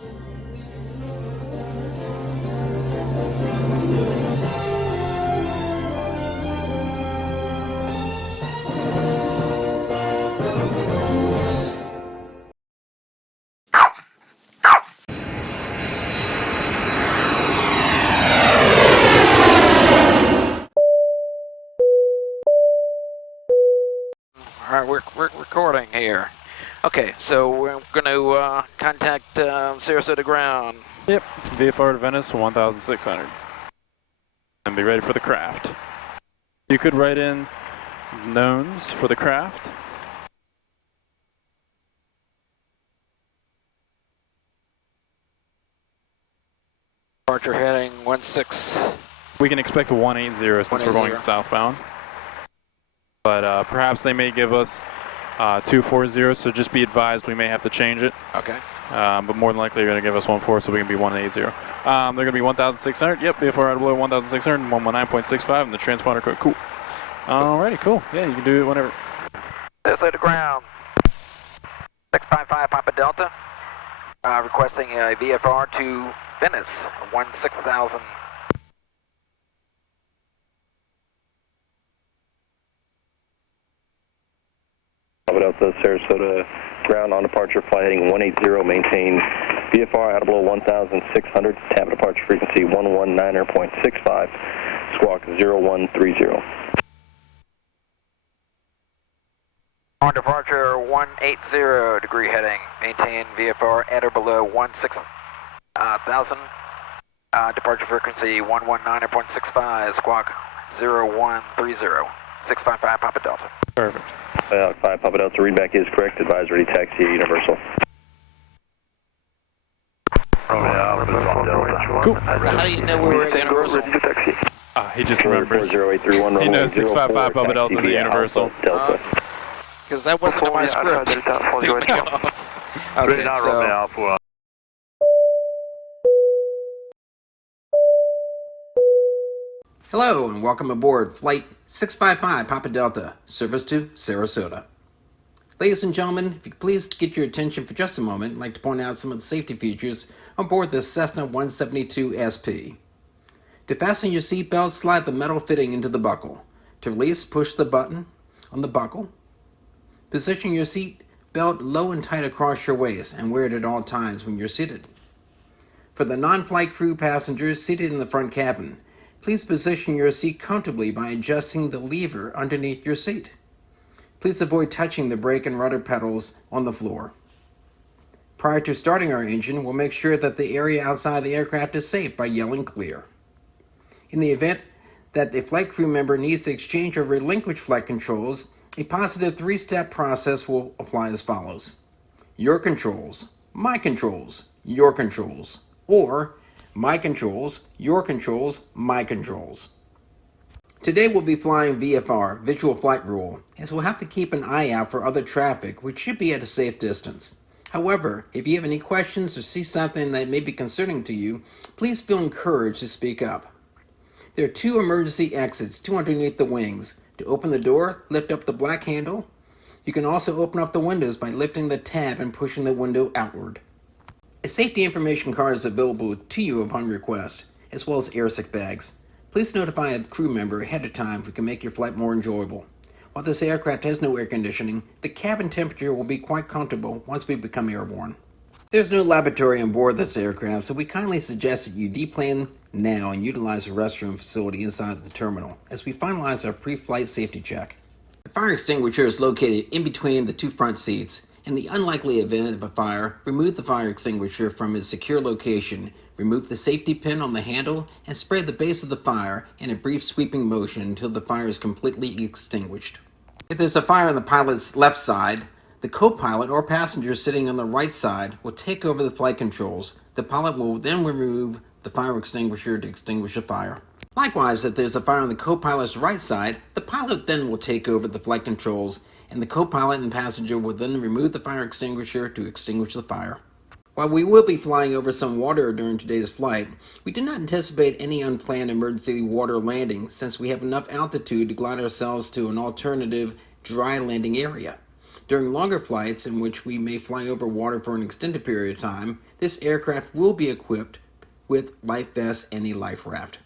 Alright, we're recording here. Okay, so we're going to contact Sarasota ground. Yep, VFR to Venice 1,600. And be ready for the craft. You could write in knowns for the craft. Departure heading 16. We can expect a 180 since we're going southbound. But perhaps they may give us 240, so just be advised we may have to change it. Okay. But more than likely they're going to give us 14, so we can be 180. They're going to be 1,600. Yep, VFR out below 1,600, 119.65, and the transponder code. Cool. Alrighty, cool. Yeah, you can do it whenever. Sarasota ground. 655 Papa Delta. Requesting a VFR to Venice, 16,000. Papa Delta, Sarasota ground on departure, flight heading 180, maintain VFR out below 1,600, tap departure frequency 119.65, squawk 0130. On departure 180 degree heading, maintain VFR at or below 16,000, departure frequency 119.65, squawk 0130, 655 Papa Delta. Perfect. 5 Papa Delta, readback is correct, advisory taxi Universal. Cool. How do you know we were at Universal? He just remembers. 0831, He knows 655 Papa Delta is the Universal. Because that wasn't in my script. Okay, so... Hello and welcome aboard Flight 655 Papa Delta, service to Sarasota. Ladies and gentlemen, if you could please get your attention for just a moment, I'd like to point out some of the safety features on board the Cessna 172 SP. To fasten your seatbelt, slide the metal fitting into the buckle. To release, push the button on the buckle. Position your seat belt low and tight across your waist and wear it at all times when you're seated. For the non-flight crew passengers seated in the front cabin, please position your seat comfortably by adjusting the lever underneath your seat. Please avoid touching the brake and rudder pedals on the floor. Prior to starting our engine, we'll make sure that the area outside the aircraft is safe by yelling clear. In the event that the flight crew member needs to exchange or relinquish flight controls, a positive 3-step process will apply as follows. Your controls, my controls, your controls, or my controls, your controls, my controls. Today we'll be flying VFR, Visual Flight Rule, as we'll have to keep an eye out for other traffic which should be at a safe distance. However, if you have any questions or see something that may be concerning to you, please feel encouraged to speak up. There are 2 emergency exits, 2 underneath the wings. To open the door, lift up the black handle. You can also open up the windows by lifting the tab and pushing the window outward. A safety information card is available to you upon request, as well as airsick bags. Please notify a crew member ahead of time if we can make your flight more enjoyable. While this aircraft has no air conditioning, the cabin temperature will be quite comfortable once we become airborne. There's no laboratory on board this aircraft, so we kindly suggest that you deplane now and utilize the restroom facility inside the terminal as we finalize our pre-flight safety check. The fire extinguisher is located in between the 2 front seats. In the unlikely event of a fire, remove the fire extinguisher from its secure location, remove the safety pin on the handle, and spray the base of the fire in a brief sweeping motion until the fire is completely extinguished. If there's a fire on the pilot's left side, the co-pilot or passenger sitting on the right side will take over the flight controls. The pilot will then remove the fire extinguisher to extinguish the fire. Likewise, if there's a fire on the co-pilot's right side, the pilot then will take over the flight controls, and the co-pilot and passenger will then remove the fire extinguisher to extinguish the fire. While we will be flying over some water during today's flight, we do not anticipate any unplanned emergency water landing since we have enough altitude to glide ourselves to an alternative dry landing area. During longer flights in which we may fly over water for an extended period of time, this aircraft will be equipped with life vests and a life raft.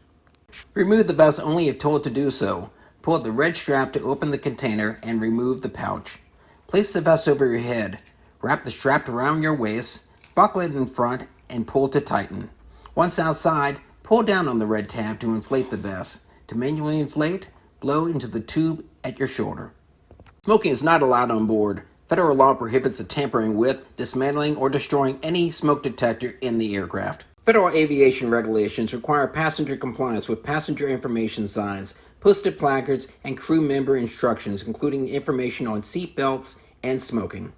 Remove the vest only if told to do so. Pull the red strap to open the container and remove the pouch. Place the vest over your head. Wrap the strap around your waist, buckle it in front, and pull to tighten. Once outside, pull down on the red tab to inflate the vest. To manually inflate, blow into the tube at your shoulder. Smoking is not allowed on board. Federal law prohibits the tampering with, dismantling, or destroying any smoke detector in the aircraft. Federal aviation regulations require passenger compliance with passenger information signs, posted placards, and crew member instructions, including information on seat belts and smoking.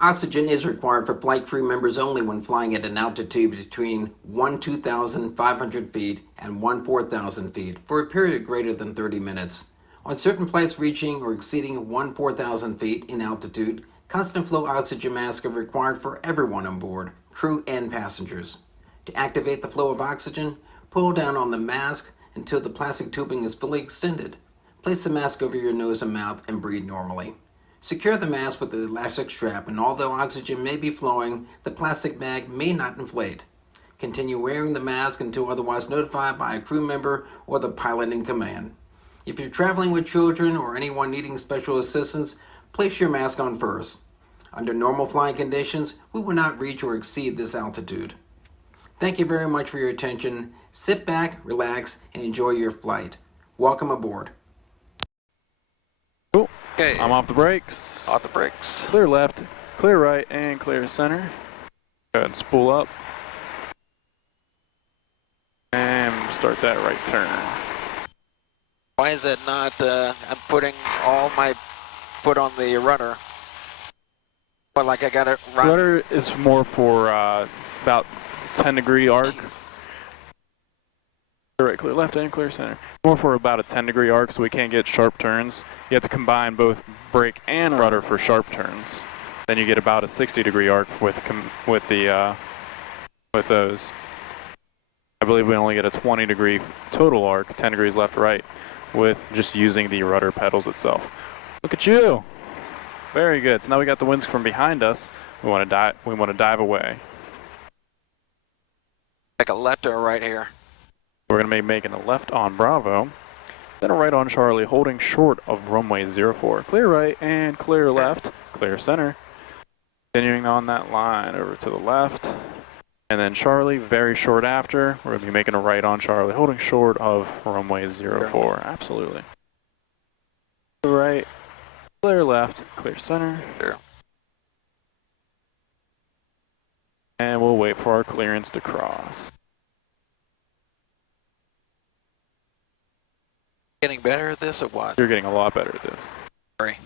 Oxygen is required for flight crew members only when flying at an altitude between 2,500 feet and 4,000 feet for a period greater than 30 minutes. On certain flights reaching or exceeding 4,000 feet in altitude, constant flow oxygen masks are required for everyone on board, crew and passengers. To activate the flow of oxygen, pull down on the mask until the plastic tubing is fully extended. Place the mask over your nose and mouth and breathe normally. Secure the mask with the elastic strap, and although oxygen may be flowing, the plastic bag may not inflate. Continue wearing the mask until otherwise notified by a crew member or the pilot in command. If you're traveling with children or anyone needing special assistance, place your mask on first. Under normal flying conditions, we will not reach or exceed this altitude. Thank you very much for your attention. Sit back, relax, and enjoy your flight. Welcome aboard. Cool. Okay. I'm off the brakes. Off the brakes. Clear left, clear right, and clear center. Go ahead and spool up. And start that right turn. Why is it not, I'm putting all my foot on the rudder. But like I got it right. Rudder is more for about 10-degree arc. Clear right, clear left, and clear center. More for about a 10-degree arc, so we can't get sharp turns. You have to combine both brake and rudder for sharp turns. Then you get about a 60-degree arc with those. I believe we only get a 20-degree total arc, 10 degrees left right, with just using the rudder pedals itself. Look at you! Very good. So now we got the winds from behind us. We want to dive away. Like a left or a right here. We're going to be making a left on Bravo, then a right on Charlie, holding short of runway 04. Clear right and clear left, clear center. Continuing on that line over to the left. And then Charlie, very short after, we're going to be making a right on Charlie, holding short of runway 04. Absolutely. Clear right, clear left, clear center. Sure. And we'll wait for our clearance to cross. Getting better at this or what? You're getting a lot better at this. Sorry.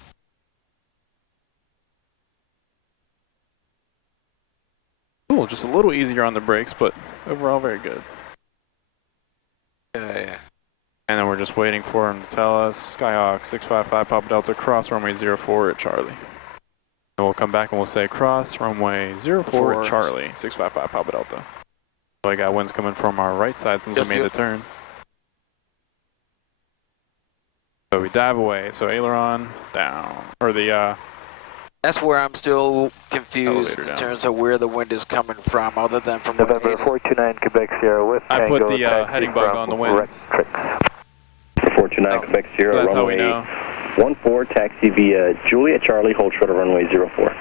Cool, just a little easier on the brakes, but overall very good. Yeah. And then we're just waiting for him to tell us, Skyhawk 655 Papa Delta, cross runway 04 at Charlie. And we'll come back and we'll say cross runway 04 at Charlie, 655 Papa Delta. So I got winds coming from our right side since we made the turn. So we dive away, so aileron down, or the That's where I'm still confused in down. terms of where the wind is coming from, other than from November 180. 429 Quebec Sierra with I put Tango, the taxi heading bug from on the winds. 429 Quebec Sierra, That's how we runway know. 14, taxi via Juliet Charlie, hold short of runway 04.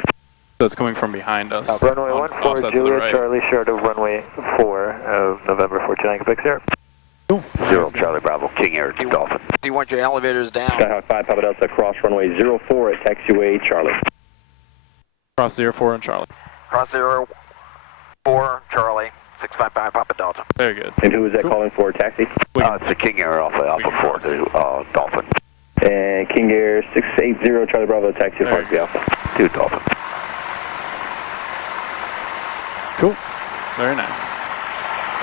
So it's coming from behind us. Runway offset 14, to the Juliet right. Charlie, short of runway 4 of November 429 Quebec Sierra. Cool. Zero Charlie Bravo, King Air, Dolphin. Do you want your elevators down? Skyhawk 5 Papa Delta, cross runway 04 at taxiway Charlie. Cross 04 and Charlie. Cross 04, Charlie, 655 Papa Delta. Very good. And who is that Cool. calling for taxi? It's the King Air Alpha 4 to Dolphin. And King Air 680 Charlie Bravo, taxi Park the Alpha. 2 Dolphin. Cool. Very nice.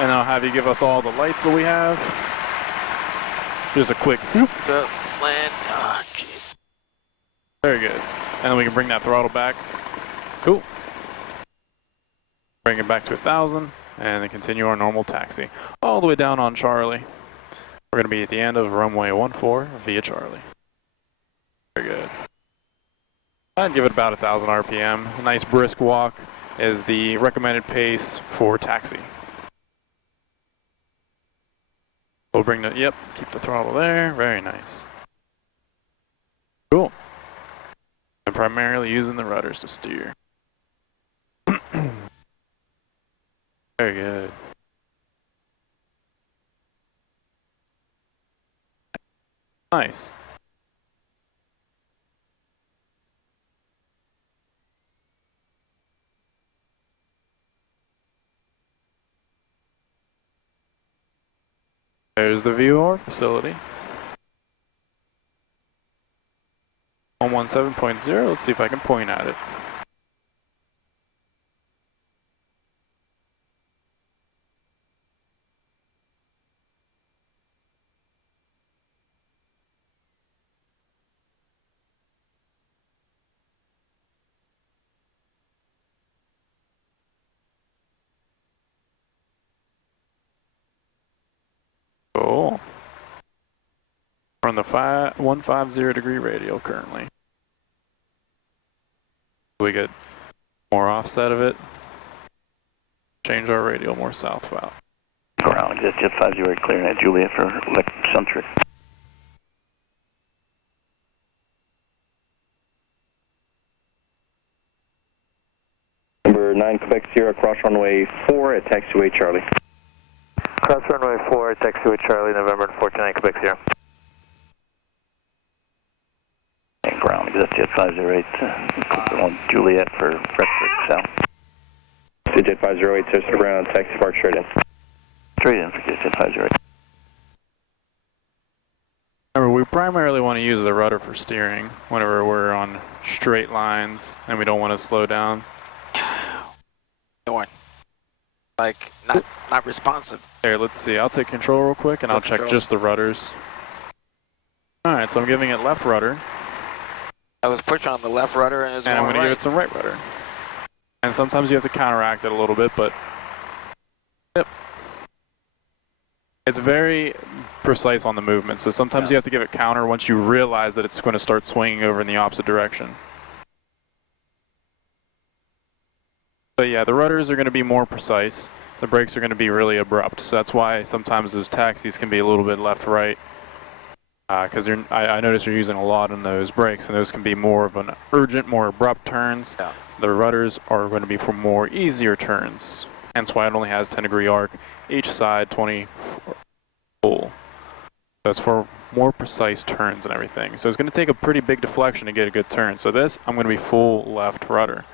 And I'll have you give us all the lights that we have. Just a quick whoop. The land, oh jeez. Very good. And then we can bring that throttle back. Cool. Bring it back to 1,000 and then continue our normal taxi. All the way down on Charlie. We're going to be at the end of runway 14 via Charlie. Very good. I'd give it about 1,000 RPM. A nice brisk walk is the recommended pace for taxi. We'll bring the, yep, keep the throttle there. Very nice. Cool. I'm primarily using the rudders to steer. Very good. Nice. There's the VOR facility. 117.0, let's see if I can point at it. Cool. We're on the 150 degree radial currently. We get more offset of it. Change our radial more southbound. Ground, jet 50 clearing at Juliet for centric. Number 9 Quebec Sierra, cross runway 4 at taxiway Charlie. Cross runway 4, taxiway Charlie, November 49, Quebec Sierra. And ground, jet 508, on Juliet for Frederick South. Jet 508, Sarasota ground, taxi park straight in. Straight in for jet 508. Remember, we primarily want to use the rudder for steering whenever we're on straight lines and we don't want to slow down. Like, not responsive. Here, let's see. I'll take control real quick and I'll check just the rudders. Alright, so I'm giving it left rudder. I was pushing on the left rudder and it was And I'm going going to give it some right rudder. And sometimes you have to counteract it a little bit, but yep. It's very precise on the movement, so sometimes you have to give it counter once you realize that it's going to start swinging over in the opposite direction. So yeah, the rudders are going to be more precise. The brakes are going to be really abrupt, so that's why sometimes those taxis can be a little bit left-right. Because I notice you're using a lot on those brakes, and those can be more of an urgent, more abrupt turns. Yeah. The rudders are going to be for more easier turns, hence why it only has 10-degree arc, each side 20 full. So it's for more precise turns and everything. So it's going to take a pretty big deflection to get a good turn. So this, I'm going to be full left rudder.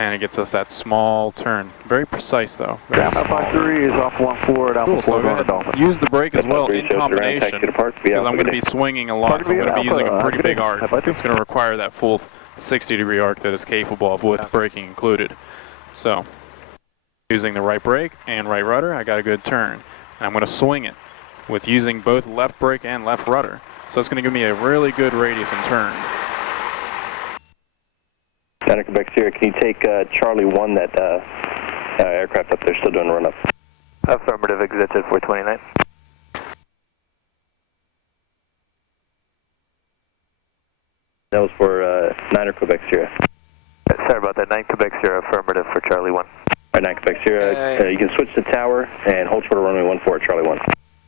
And it gets us that small turn. Very precise though. Very small. 3 is off 14, down cool, so go ahead and use the brake as well in combination, because I'm going to be swinging a lot, so I'm going to be using a pretty big arc. It's going to require that full 60-degree arc that it's capable of with braking included. So, using the right brake and right rudder, I got a good turn. And I'm going to swing it with using both left brake and left rudder. So it's going to give me a really good radius and turn. Down in Quebec Sierra, can you take Charlie 1, that aircraft up there still doing run-up? Affirmative, exit at 429. That was for 9 Quebec Sierra. Sorry about that, 9 Quebec Sierra, affirmative for Charlie 1. Alright, 9 Quebec Sierra, you can switch to tower and hold short of runway 14 at Charlie 1.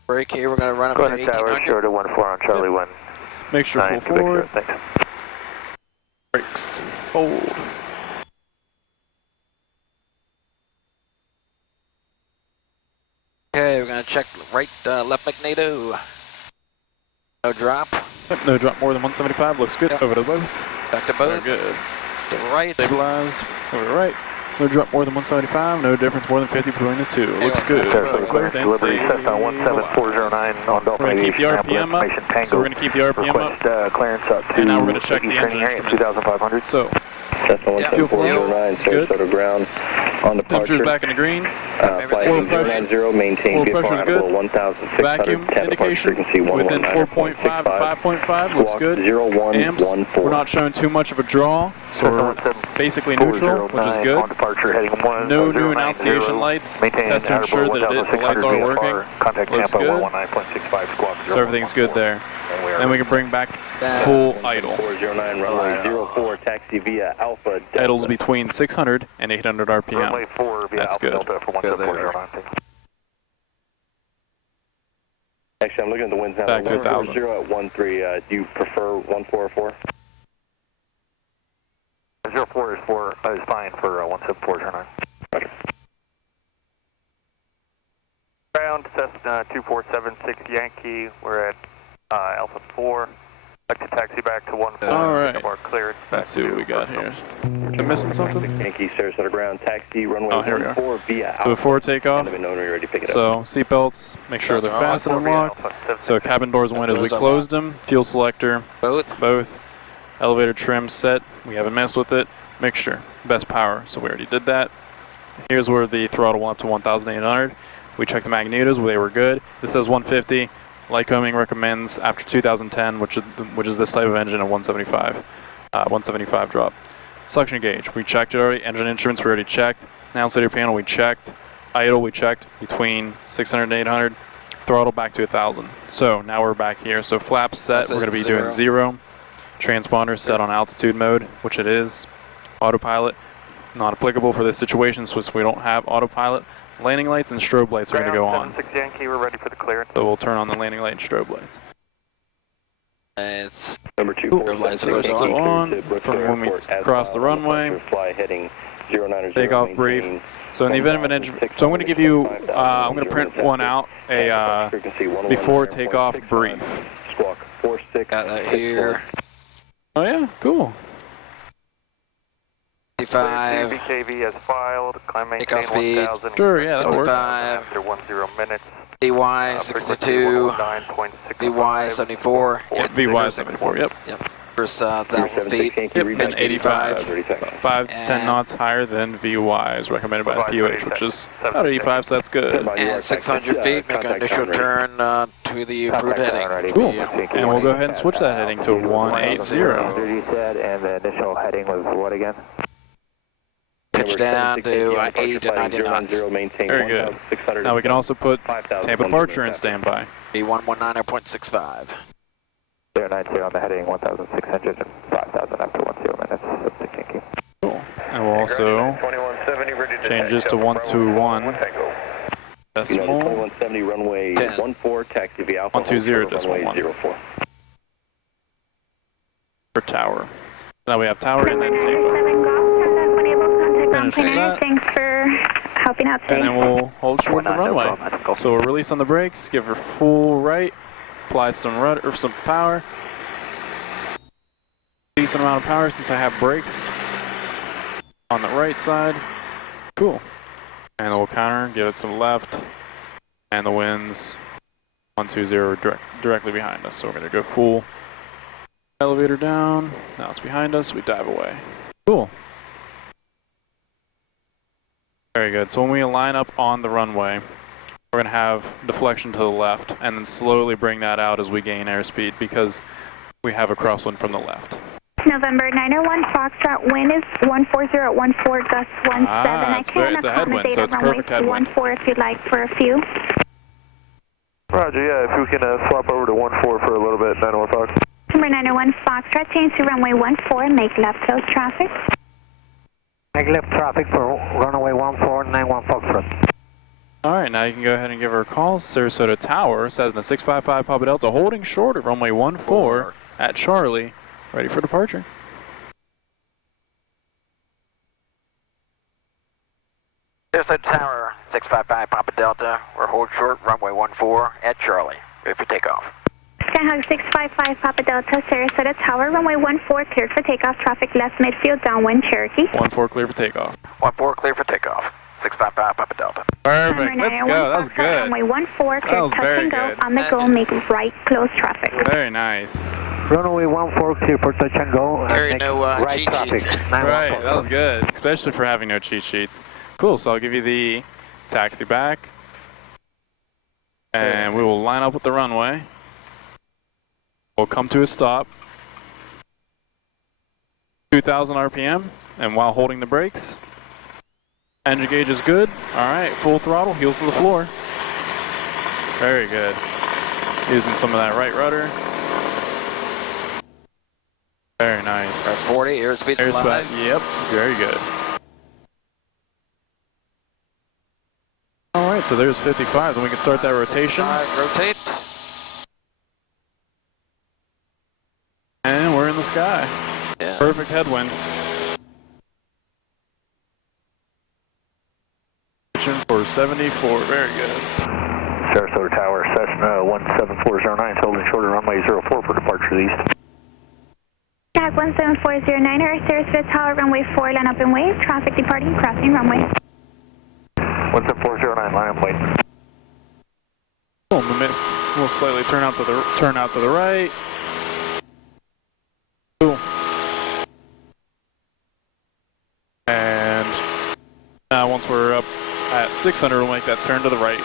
Brake here, we're going to run up to 1800. Tower, short of 14 on Charlie 1. Make sure full forward. Thanks. Brakes, hold. Okay, we're going to check right, left magneto. No drop. Yep, no drop more than 175, looks good. Yep. Over to both. Back to both. Very good. To the right. Stabilized. Over to right. No drop more than 175, no difference more than 50 between the two. Looks good. Clear delivery, Cessna 17409 on Dolphin We're going to keep the Aviation, RPM up. So we're going to keep the RPM request, up. Clearance up to And now we're going to check the engine area instruments. 2500. So, Cessna 17409, Good. Sarasota ground, On Temperature's departure. back in the green. Flight heading 090, maintain Oil VFR pressure's audible good. 1,600. Vacuum Tap departure indication frequency within 4.5 to 119.65. 5.5 looks Squawk good. 0114. Amps, we're not showing too much of a draw, so we're basically neutral, which is good. On departure heading 1090. No new annunciation lights. Test to ensure that the lights are working. Contact Looks Tampa good. 119.65 squawk. So everything's good there. And Then we can bring back full idle. 409, runway 04, taxi via Alpha Delta. Idle's between 600 and 800 RPM. Runway 4 via That's Alpha good. Delta for 17409. Actually, I'm looking at the winds now. Back to 1,000. 0 at 13. Do you prefer 14 or 4? 04 is fine for 17409. Roger. Ground, Cessna 2476 Yankee. We're at Alpha 4. Like to taxi back to 14. All right. Our clearance. Let's see what we got here. Am I missing something? Yankee, Sarasota ground, taxi, runway Oh, here we are. 14 via Alpha. Before takeoff, Let me know when you're ready to pick it up. so seatbelts, make sure they're fastened and locked. So cabin doors went as we closed them. Fuel selector, both. Elevator trim set, we haven't messed with it. Mixture, best power, so we already did that. Here's where the throttle went up to 1,800. We checked the magnetos, they were good. This says 150. Lycoming recommends after 2010, which is this type of engine, a 175 drop. Suction gauge, we checked it already. Engine instruments, we already checked. Annunciator panel, we checked. Idle, we checked between 600 and 800. Throttle back to 1,000. So now we're back here. So flaps set, we're going to be doing 0. Transponder set on altitude mode, which it is. Autopilot, not applicable for this situation since we don't have autopilot. Landing lights and strobe lights are going to go on. 76 Yankee, we're ready for the clearance. So we'll turn on the landing light and strobe lights. It's Number 2, lights are still on from when we cross the runway. Fly heading 090. Takeoff brief. So in the event of an engine, so I'm going to give you, I'm going to print one out, a before takeoff brief. Squawk 46. got that here. Oh yeah, cool. 55. BKV as filed. Climb maintain Takeoff speed. 1,000. Sure, yeah, that works. 55. After 10 minutes. VY 62. 109.65. VY 74. Yeah, VY 74, yep. First 1,000 feet. Yep, and 85. 5 to 10 knots higher than VY is recommended by the POH, which is about 85, so that's good. And 600 feet, make an initial turn to the approved heading. Cool. And we'll go ahead and switch that heading to 180. You said, and the initial heading was what again? Pitch down to 80 to 90 knots. Very good. Now we can also put Tampa departure in standby. B119.65. 090 on the heading 1,600 and 5,000 after 10 minutes. 76 Yankee. Cool. And we'll also change this to 121 decimal. 2170 runway 14, taxi via Alpha. 120 decimal 1. 04. For tower. Now we have tower and then Tampa. Finish with that. Thanks for helping out today. And then we'll hold short of the runway. So we'll release on the brakes, give her full right, apply some rudder or some power. Decent amount of power since I have brakes on the right side. Cool. And then we'll counter, give it some left, and the winds 120 directly behind us. So we're gonna go full elevator down. Now it's behind us, we dive away. Cool. Very good. So when we line up on the runway, we're going to have deflection to the left and then slowly bring that out as we gain airspeed because we have a crosswind from the left. November 901 Foxtrot, wind is 14014, gust 17. It's a headwind, so it's a perfect headwind. 14 if you'd like for a few. Roger, yeah, if we can swap over to 14 for a little bit, 901 Fox. Number 901 Foxtrot, change to runway 14, make left close traffic. Make left traffic for runway 1491 Foxtrot. Alright, now you can go ahead and give her a call. Sarasota Tower, Cessna 655 Papa Delta, holding short at runway 14 at Charlie, ready for departure. Sarasota Tower 655 Papa Delta, we're hold short, runway 14 at Charlie, ready for takeoff. Skyhawk 655 Papa Delta, Sarasota Tower, runway 14, cleared for takeoff, traffic left midfield, downwind Cherokee. 14 clear for takeoff. 14 clear for takeoff. 655 Papa Delta. Perfect, let's go, that was good. Runway 14, clear touch and go, good. on the go, make right close traffic. Very nice. Runway 14 clear for touch and go. There ain't no right cheat traffic. sheets. 914. Right, that was good, especially for having no cheat sheets. Cool, so I'll give you the taxi back. And we will line up with the runway. We'll come to a stop. 2,000 RPM, and while holding the brakes. Engine gauge is good. All right, full throttle, heels to the floor. Very good. Using some of that right rudder. Very nice. That's 40, airspeed Airspeed, yep, very good. All right, so there's 55, then we can start that rotation. Rotate. And we're in the sky. Yeah. Perfect headwind. For 74, very good. Sarasota Tower, Cessna 17409, holding short of runway 04 for departure east. Tag 17409, Sarasota Tower, runway 4, line up and wave. Traffic departing, crossing runway. 17409, line up, wait. Cool, we'll slightly turn out to the right. Cool. And now once we're up at 600, we'll make that turn to the right.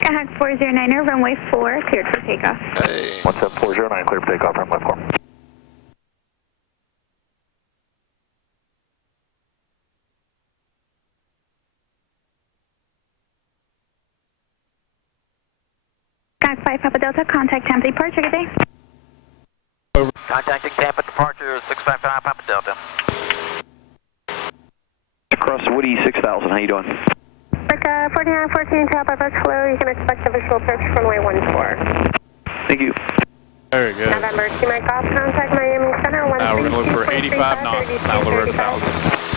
Tag 409, runway 4, cleared for takeoff. Hey. 17409, clear for takeoff, runway 4. Tag 5 Papa Delta, contact Tampa departure, good day. Over. Contacting Tampa departure 655 Papa Delta. Across the Woody 6000, how you doing? Picott 4914 Tampa approach flow, you can expect the visual approach runway 14. Thank you. Very good. November, T-Mike off, contact Miami Center, Now we're going to look for 85 knots, now lower 1,000.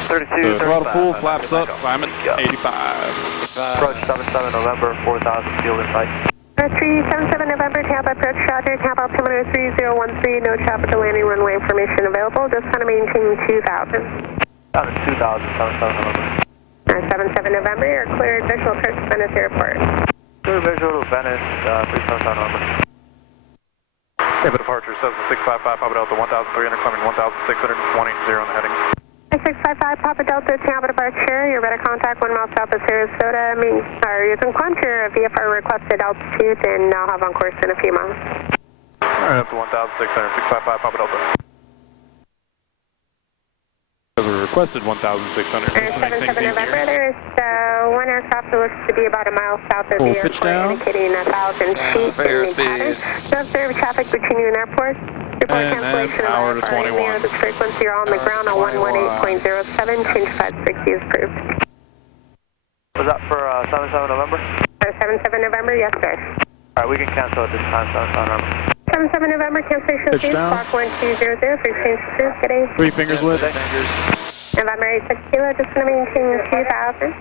32, So throttle full, flaps up, climb it, 85. Approach 77 November, 4000, field in sight. 377 November, Tampa approach, Roger, Tampa altimeter 3013, no traffic or landing runway information available, just want to maintain 2000. Down at 2000, 77 November. 77 November, you're cleared, visual approach to Venice Airport. Clear visual to Venice, 377 November. Tampa departure, Cessna 655 Papa Delta 1300, climbing 1600, 180 on the heading. 655 Papa Delta, Tampa departure, you're ready to contact 1 mile south of Sarasota, you can climb to your VFR requested altitude and now have on course in a few miles. Alright, up to 1600, 655 Papa Delta. Because we requested 1,600, just to make things 77 November, easier. there's one aircraft that looks to be about a mile south of Full the pitch airport, down. indicating 1,000 feet fair in the pattern. speed. You observe traffic between you and airport. Report And then cancellation of power to IFR. 21. This frequency, you're on the ground on 118.07, change 560 is approved. Was that for 77 November? 77 November, yes sir. Alright, we can cancel at this time, 77 November. 77 November, cancellation Pitch received, down. clock 1200, free change approved, good day. 3 fingers lit. November 86 kilo, just going to maintain 2000.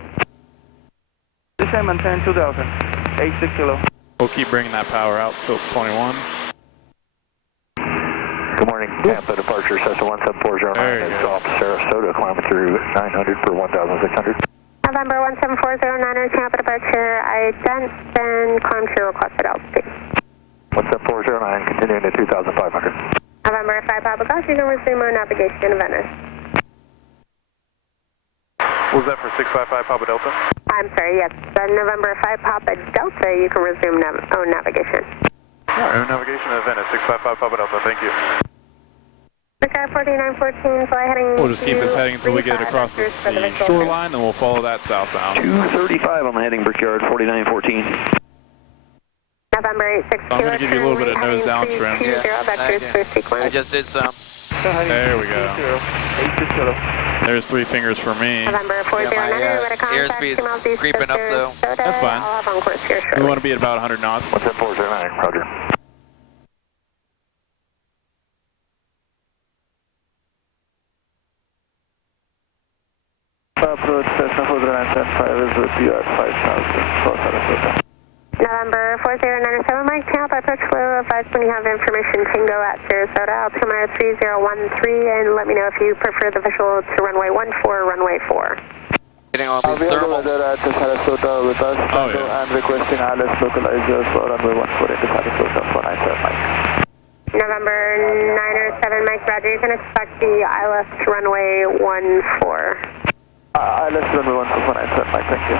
This time maintain 2000, 86 kilo. We'll keep bringing that power out till it's 21. Good morning, Tampa departure, Cessna 17409 There you is go. off Sarasota, climbing through 900 for 1600. November 17409, Tampa departure, ident, climb to requested altitude. 17409, continuing to 2500. November 5 Papa Golf, you can resume our navigation to Venice. What was that for 655 Papa Delta? I'm sorry, yes, November 5 Papa Delta, you can resume own navigation. Alright, navigation to Venice, 655 Papa Delta, thank you. Picard 4914, fly heading. We'll just keep this heading until we get across the shoreline, then we'll follow that southbound. 235 on the heading, Brickyard 4914. November 86 I'm going to give you a little bit of nose down trim. I just did some. There we go. 86 kilo. There's 3 fingers for me. November 409, my, airspeed's creeping up, though. That's fine. I'll have on course here shortly. We want to be at about 100 knots. 17409, roger. Approach Cessna 4975 is with you at 5,000 for Sarasota. November 4097, Mike Tampa, approach flow, advise when you have information, Tango at Sarasota, altimeter 3013, and let me know if you prefer the visual to runway 14 or runway 4. Getting all these thermals. at Sarasota with us, Oh, yeah. and requesting ILS localizers for runway 14 into Sarasota for 97 Mike. November 907, Mike, Roger. You can expect the ILS runway 14. ILS runway 14, Mike, thank you.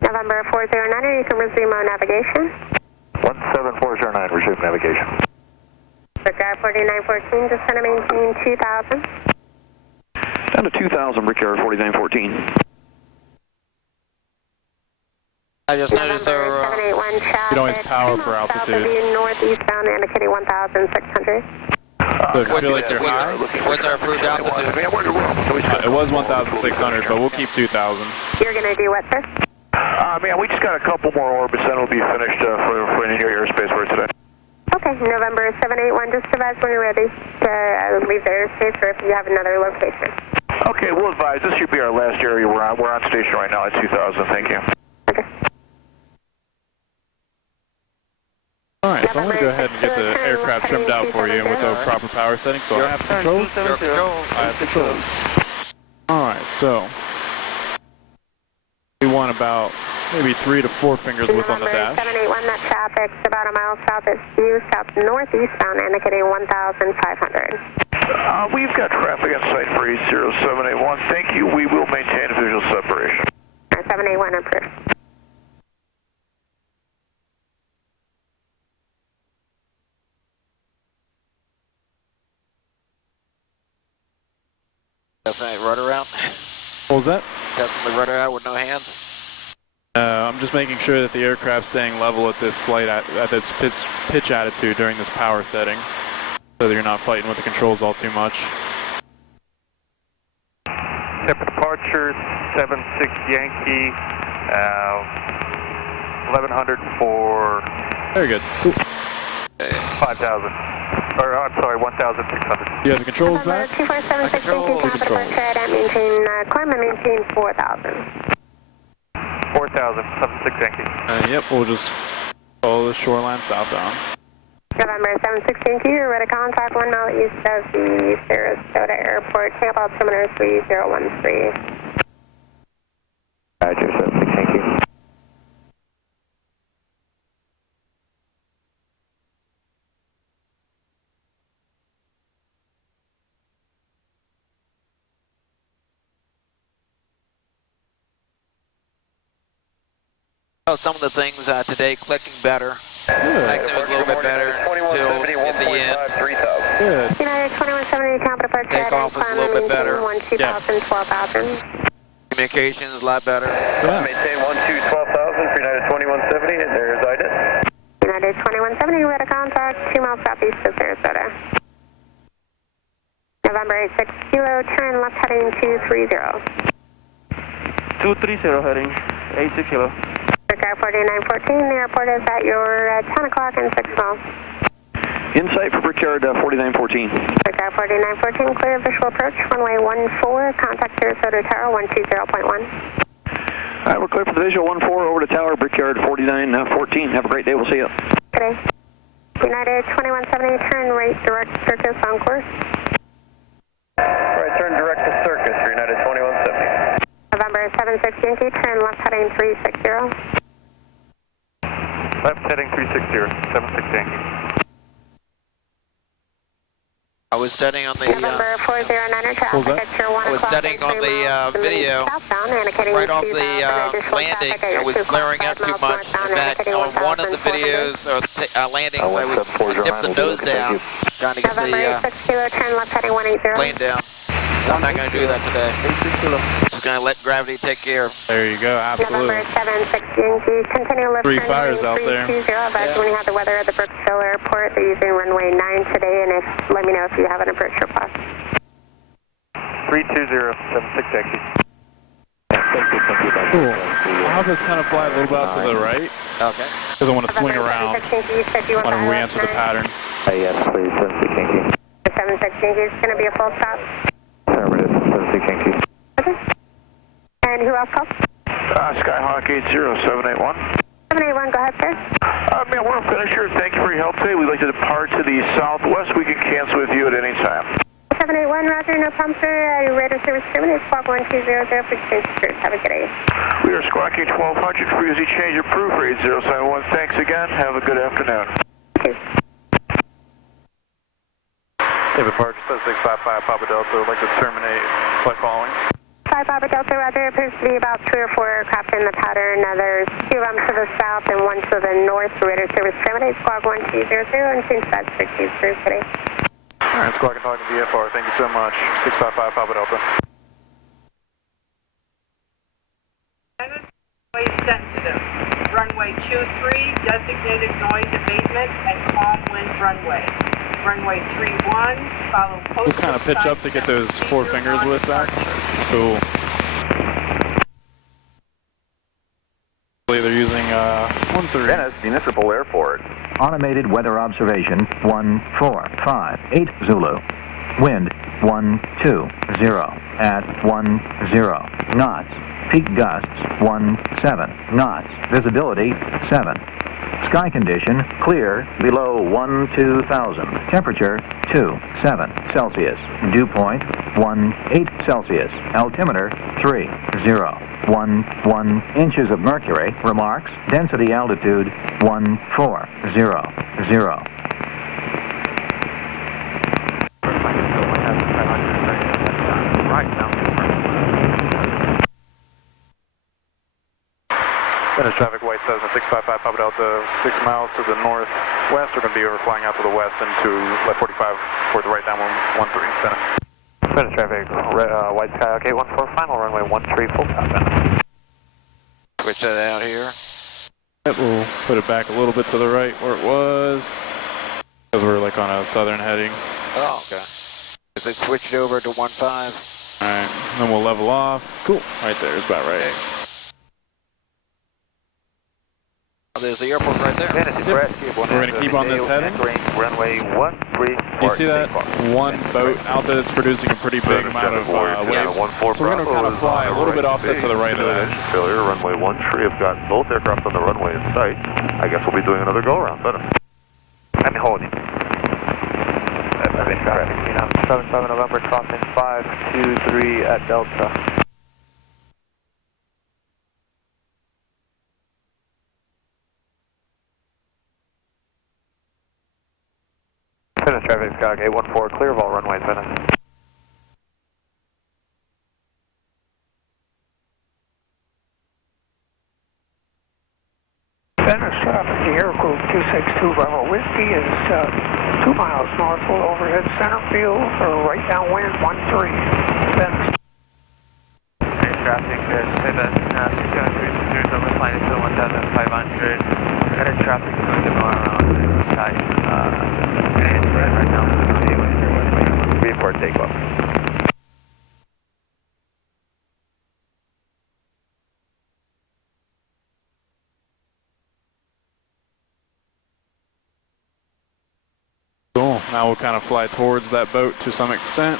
November 409, you can resume on navigation. 17409, resume navigation. Brickyard 4914, just going to maintain 2000. Down to 2000, Brickyard 4914. I just noticed there November 781 traffic. You can always power for altitude. Northeastbound indicating 1,600. So if you feel like you're high, what's our approved altitude? it was 1,600, but we'll keep 2,000. You're going to do what, sir? Man, we just got a couple more orbits, then we'll be finished for in your airspace for today. Okay, November 781, just advise when you're ready to leave the airspace or if you have another location. Okay, we'll advise. This should be our last area we're on. We're on station right now at 2000. Thank you. Okay. Alright, so I'm going to go ahead and get the aircraft trimmed out for you with the proper power settings. So I have controls. I have controls. Alright, so we want about maybe 3 to 4 fingers width on the dash. 781, that traffic's about a mile south of you, south northeastbound, indicating 1,500. We've got traffic on site for 80781. Thank you. We will maintain visual separation. 781 approved. Testing the rudder out. What was that? Testing the rudder out with no hands. I'm just making sure that the aircraft's staying level at this flight at this pitch attitude during this power setting, so that you're not fighting with the controls all too much. Step departure 76 Yankee, 1100 for Very good. 5,000. Or I'm sorry, 1,600. You have the controls back? 2476, Control. maintain climb and maintain 4,000. 4,000, 76 Yankee. Yep, we'll just follow the shoreline southbound. November 716, you're ready to contact 1 mile east of the Sarasota Airport, Tampa altimeter 3013. Roger, 76, thank you. Oh, some of the things today clicking better. Actually, it was a little bit better until in the end. Good. United 2170, Tampa departure. Takeoff was a little bit better. 2,000, 12,000. Communication is a lot better. Yeah. Maintain 12,000 for United 2170, and there's IDIT. United 2170, ready to contact 2 miles southeast of Sarasota. November 86 kilo, turn left heading 230. 230 heading, 86 kilo. Brickyard 4914, the airport is at your 10 o'clock and 6 miles. Insight for Brickyard 4914. Brickyard 4914, clear visual approach, runway 14, contact Sarasota Tower 120.1. All right, we're clear for the visual 14 over to Tower, Brickyard 4914. Have a great day. We'll see you. Good day. United 2170, turn right direct circus on course. All right, turn direct to Circus for United 2170. November 76 Yankee, turn left heading 360. Left heading 360, 76 Yankee. I was studying on the November 409 traffic at your 1 I was o'clock studying on the video right off the landing. It was flaring up too much. In fact, on one of the videos or landings, I would dip the nose down, trying to get November 6 kilo, turn left heading 180. plane down. So I'm not going to do that today. Just going to let gravity take care. There you go, absolutely. November 76 Yankee, continue lift. 3 fires out there. 320, advise when you have the weather at the Brooksville Airport. They're using runway 9 today, and let me know if you have an approach request. 320, 76 Yankee. Cool. I'll have this kind of fly a little bit out to the right, Okay. because I want to swing around whenever we enter the pattern. Yes, please, 76 Yankee. 76 Yankee is going to be a full stop. Affirmative, 76 Yankee. Okay. And who else called? Skyhawk 80781. 781, go ahead, sir. Man, we're finished here. Thank you for your help today. We'd like to depart to the southwest. We can cancel with you at any time. 781, roger, no problem, sir. Radar service terminated, squawk 1200 for exchange cruise. Have a good day. We are squawking 1200 for easy change approved for 8071. Thanks again. Have a good afternoon. Thank you. David Parker says 655 Papa Delta, would like to terminate flight following. 5 Papa Delta, Roger. Appears to be about 3 or 4 aircraft in the pattern. There's 2 of them to the south and 1 to the north. Radar service terminates. Squawk 1200 and change that 60 through today. Alright, Squawk and talking VFR. Thank you so much. 655 Papa Delta. Noise sensitive. Runway 23, designated noise abatement and calm wind runway. Runway 31, follow post. We'll kind of pitch up to get those 4 fingers with that. Cool. They're using 1-3. Venice Municipal Airport. Automated weather observation 1458 Zulu. Wind 120 at 10 knots. Peak gusts 17 knots. Visibility 7. Sky condition clear below 12,000. Temperature 27 Celsius. Dew point 18 Celsius. Altimeter 3011 inches of mercury. Remarks. Density altitude 1400. Venice traffic, White Cessna 655 Papa Delta, 6 miles to the northwest. We're going to be flying out to the west into left 45 for the right downwind 13, Venice. Venice traffic, White Sky, OK 14, final runway 13, full stop, Venice. Switch that out here. Yep, we'll put it back a little bit to the right where it was, because we're like on a southern heading. Oh, okay. Because it switched over to 15. Alright, then we'll level off. Cool, right there is about right. Oh, there's the airport right there. Venice, We're going to keep on this heading. Runway 13. You see that one boat out there that's producing a pretty big amount of waves? So we're going to kind of fly a little bit offset to the right of that. Failure, runway 13. I've got both aircraft on the runway in sight. I guess we'll be doing another go-around. Venice. I'm holding. 77 November, crossing 523 at Delta. Venice traffic, Skyhawk 814, clear of all runways, Venice. Venice traffic, the air group 262 Bravo Whiskey is 2 miles northward overhead center field for right downwind 13. Venice. Traffic, Pivot, 603 over flight is 1,500. Headed traffic going to go around side, and right now, report takeoff. Cool, now we'll kind of fly towards that boat to some extent.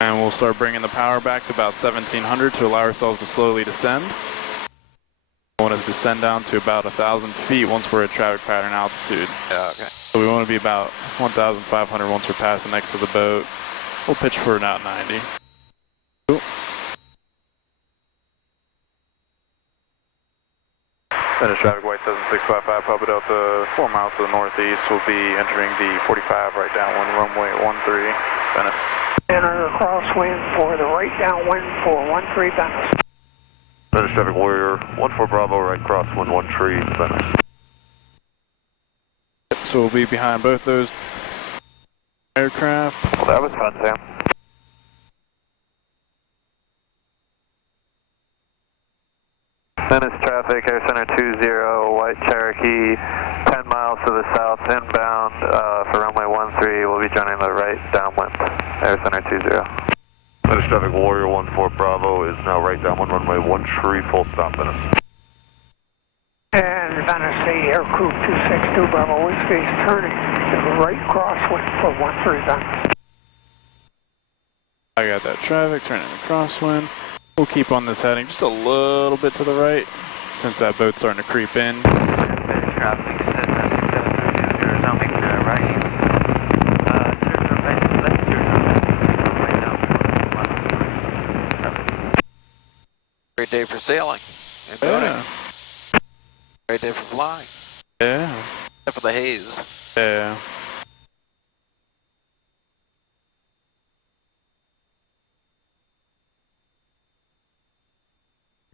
And we'll start bringing the power back to about 1700 to allow ourselves to slowly descend. We want to descend down to about 1,000 feet once we're at traffic pattern altitude. Yeah, okay. So we want to be about 1,500 once we're passing next to the boat. We'll pitch for about 90. Cool. Venice traffic, White Cessna 655 Papa Delta, 4 miles to the northeast. We'll be entering the 45 right downwind runway 13, Venice. Enter crosswind for the right downwind for 13 Venice. Venice traffic, Warrior 14 Bravo, right crosswind 13, Venice. Yep, so we'll be behind both those aircraft. Well, that was fun, Sam. Venice traffic, Air Center 20, White Cherokee, 10 miles to the south, inbound for runway 13. We'll be joining the right downwind, Air Center 20. Venice traffic, Warrior 14 Bravo is now right downwind runway 13, full stop, Venice. And Venice, the air crew 262 Bravo Whiskey is turning to the right crosswind for 13 Venice. I got that traffic turning to crosswind. We'll keep on this heading just a little bit to the right since that boat's starting to creep in. Traffic, now making a right. Great day for sailing. Yeah. Great day for flying. Yeah. Except for the haze. Yeah.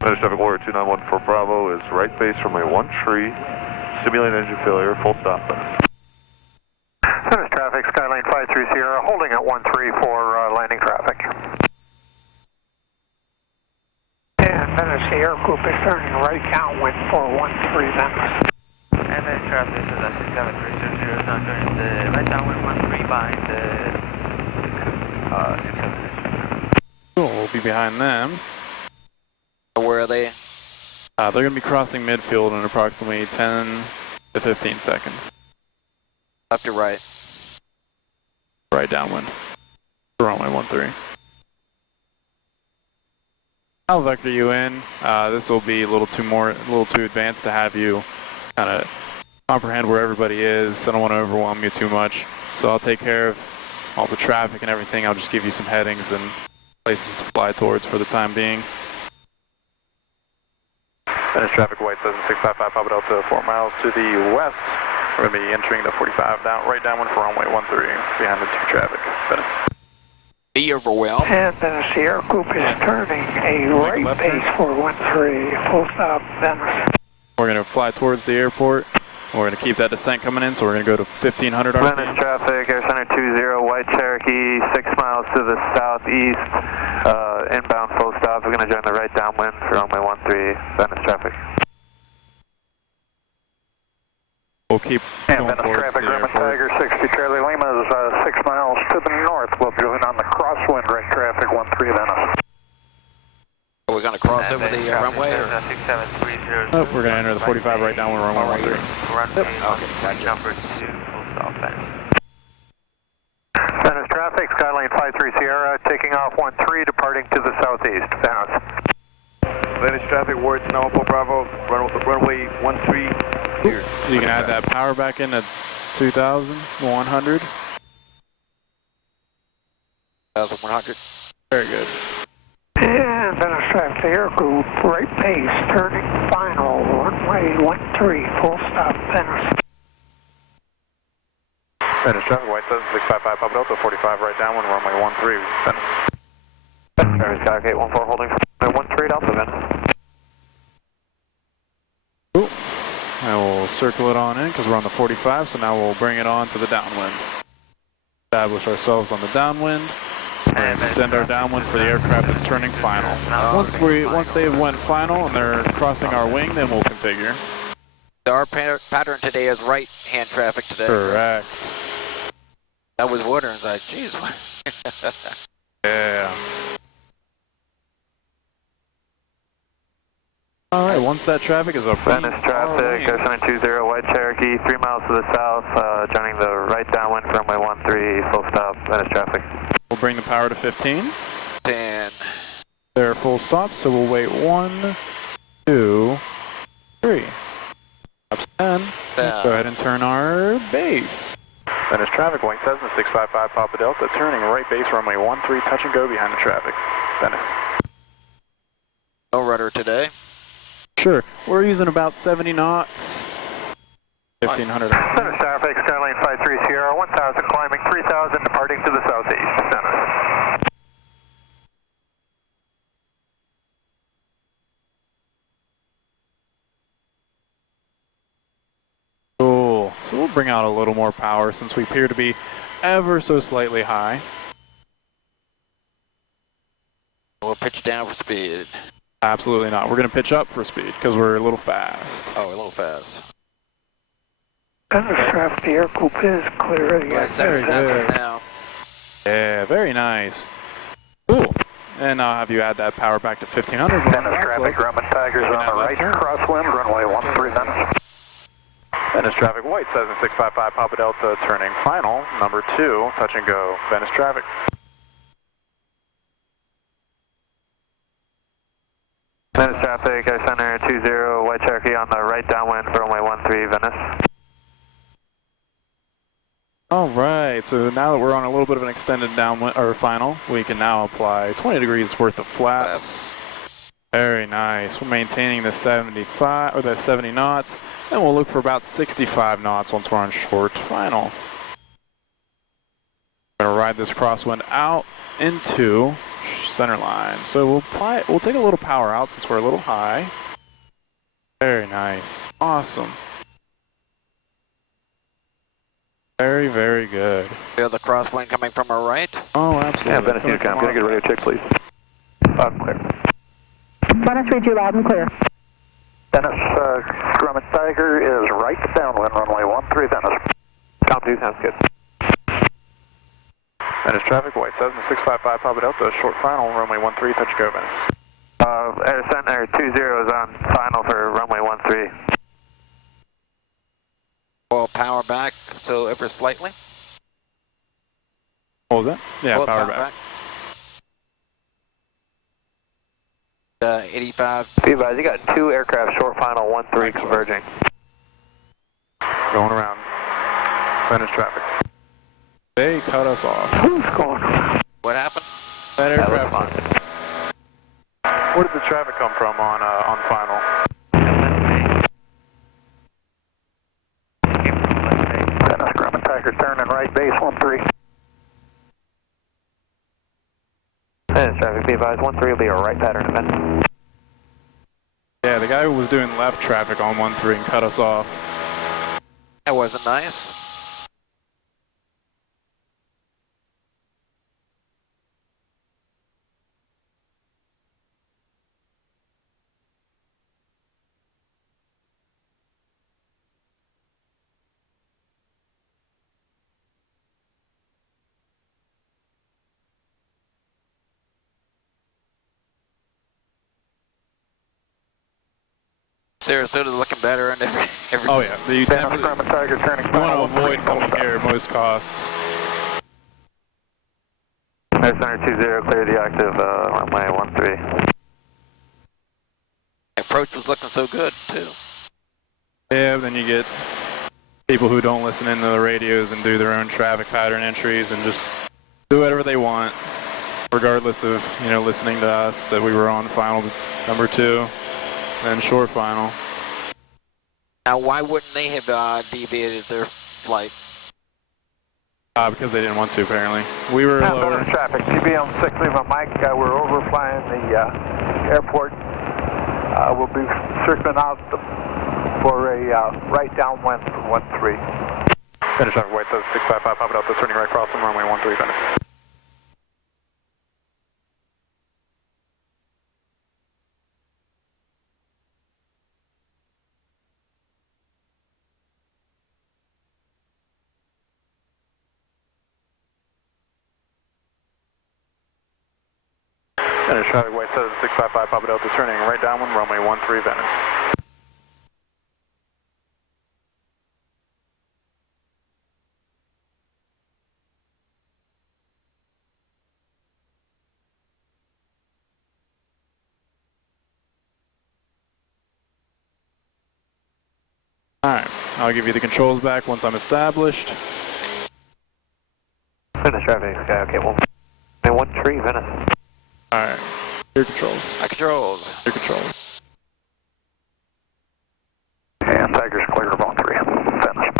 Venice traffic warrior 2914 Bravo is right base from a 1 tree. Simulating engine failure, full stop. Venice traffic, Skyline 53 Sierra, holding at 13 for landing traffic. And Venice, the air group is turning right downwind for 13 Venice. And Venice traffic is at 67300 is now turning the right downwind 13 behind the Cool, we'll be behind them. Where are they? They're going to be crossing midfield in approximately 10 to 15 seconds. Left or right? Right downwind. Runway 13. I'll vector you in. This will be a little too advanced to have you kind of comprehend where everybody is. I don't want to overwhelm you too much. So I'll take care of all the traffic and everything. I'll just give you some headings and places to fly towards for the time being. Venice traffic, White 7655, Papa Delta, 4 miles to the west. We're going to be entering the 45 right downwind for runway 13, behind the 2 traffic. Venice. Be overwhelmed. And Venice, the air group is turning a right base for 13, full stop, Venice. We're going to fly towards the airport. We're going to keep that descent coming in, so we're going to go to 1500 RPM. Venice traffic, Air Center 20, White Cherokee, 6 miles to the southeast, inbound full stop. We're going to join the right downwind for runway 13, Venice traffic. We'll keep going towards the Grumman airport. Tiger 60 Charlie Lima is 6 miles to the north. We'll join on the crosswind right traffic 13 Venice. Are we going to cross over the runway? Or? Nope, we're going to enter the 45 right downwind runway 13. Yep. Okay, gotcha. Number 2, full stop, Venice. Venice traffic, Skyline 53 Sierra, taking off 13, departing to the southeast, Venice. Venice traffic, Ward 94 Bravo, runway 13. Cleared. You can add that power back in at 2,100. 1,100. Very good. And Venice traffic, the air group, right base, turning final, runway 13, full stop, Venice. Venice traffic, White 7655, Papa Delta, 45 right downwind, runway 13, Venice. Venice traffic, 814 holding for runway 13, Delta, Venice. Cool. And we'll circle it on in because we're on the 45, so now we'll bring it on to the downwind. Establish ourselves on the downwind. And extend our downwind for the aircraft that's turning final. Once they went final and they're crossing our wing, then we'll configure. Our pattern today is right hand traffic today. Correct. I was wondering, like, geez. Yeah. All right, once that traffic is up. Venice traffic, Air Center 20, White Cherokee, 3 miles to the south, joining the right downwind for runway 13, full stop, Venice traffic. We'll bring the power to 15. 10. They're full stop, so we'll wait 1, 2, 3. Up to 10. Go ahead and turn our base. Venice traffic, White 7655, Papa Delta, turning right base, runway 13, touch and go behind the traffic. Venice. No rudder today. Sure, we're using about 70 knots. 1500. Venice traffic, Skyline 53 Sierra, 1000 climbing, 3000 departing to the southeast, Venice. Cool. So we'll bring out a little more power since we appear to be ever so slightly high. We'll pitch down for speed. Absolutely not. We're going to pitch up for speed because we're a little fast. Oh, a little fast. Venice traffic, the air group is clear of the Right, 70 knots right now. Yeah, very nice. Cool. And I'll have you add that power back to 1500. Venice traffic, Grumman Tigers on the right, crosswind, runway 13, Venice. Venice traffic, White 7655, Papa Delta, turning final, number 2, touch and go, Venice traffic. Venice traffic, Air Center 20, White Cherokee on the right downwind for runway 13, Venice. All right, so now that we're on a little bit of an extended downwind or final, we can now apply 20 degrees worth of flaps. Very nice. We're maintaining the 75 or the 70 knots, and we'll look for about 65 knots once we're on short final. We're gonna ride this crosswind out into center line. So we'll take a little power out since we're a little high. Very nice. Awesome. Very, very good. Feel the crosswind coming from our right? Oh, absolutely. Yeah, Venice Unicom, can I get a radio check, please? Loud and clear. Venice, read you loud and clear. Venice, Grumman Tiger is right downwind, runway 13, Venice. Count 2, sounds good. Venice traffic, white 7655, Papa Delta, short final, runway 13, touch go, Venice. Air Center 20 is on final for runway 13. Well, power back, so ever slightly. What was that? Yeah, Full power back. 85. Be advised, you got 2 aircraft short final, 13 converging. Going around. Venice traffic. They cut us off. Who's going around? What happened? That aircraft. Where did the traffic come from on final? Venice, Grumman Tiger, turning right, base 13. Venice traffic, be advised, 13 will be a right pattern event. Yeah, the guy who was doing left traffic on 13 cut us off. That wasn't nice. Sarasota looking better and every Oh yeah, you Venice, Grumman Tiger, turning final. want to avoid coming here at most costs. Air Center 20, clear the active runway 13. approach was looking so good too. Yeah, but then you get people who don't listen into the radios and do their own traffic pattern entries and just do whatever they want, regardless of, you know, listening to us that we were on final number 2, then short final. Now, why wouldn't they have deviated their flight? Because they didn't want to, apparently. We were lower. Traffic, GBM 6, leave Mike. We're overflying the airport. We'll be circling out for a right downwind from 13. Venice traffic, white 655, Papa Delta, turning right crossing runway 13, Venice. Venice traffic, white 655, Papa Delta, turning right downwind runway 13, Venice. Alright, I'll give you the controls back once I'm established. Venice traffic, okay, 13, Venice. Alright, your controls. My controls. Your controls. And Tiger's clear of 13, Venice.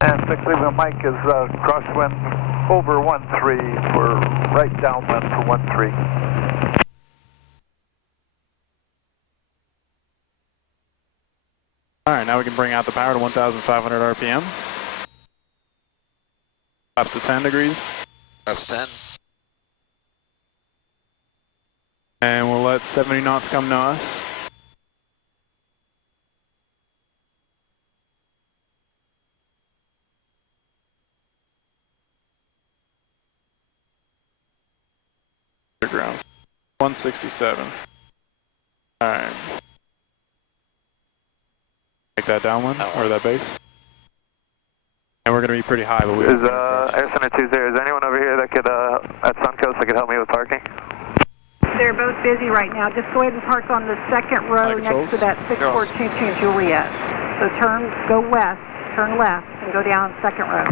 And 6, leaving Mike is crosswind over 13 for right downwind for 13. Alright, now we can bring out the power to 1,500 RPM. Drops to 10 degrees. Drops 10. And we'll let 70 knots come to us. Grounds. 167. Alright. Take that downwind, or that base. And we're going to be pretty high, but we... Is Air Center 20, is there anyone over here that could, at Suncoast, that could help me with parking? They're both busy right now. Just go ahead and park on the second row next to that 6422 Juliet. So turn, go west, turn left and go down 2nd road.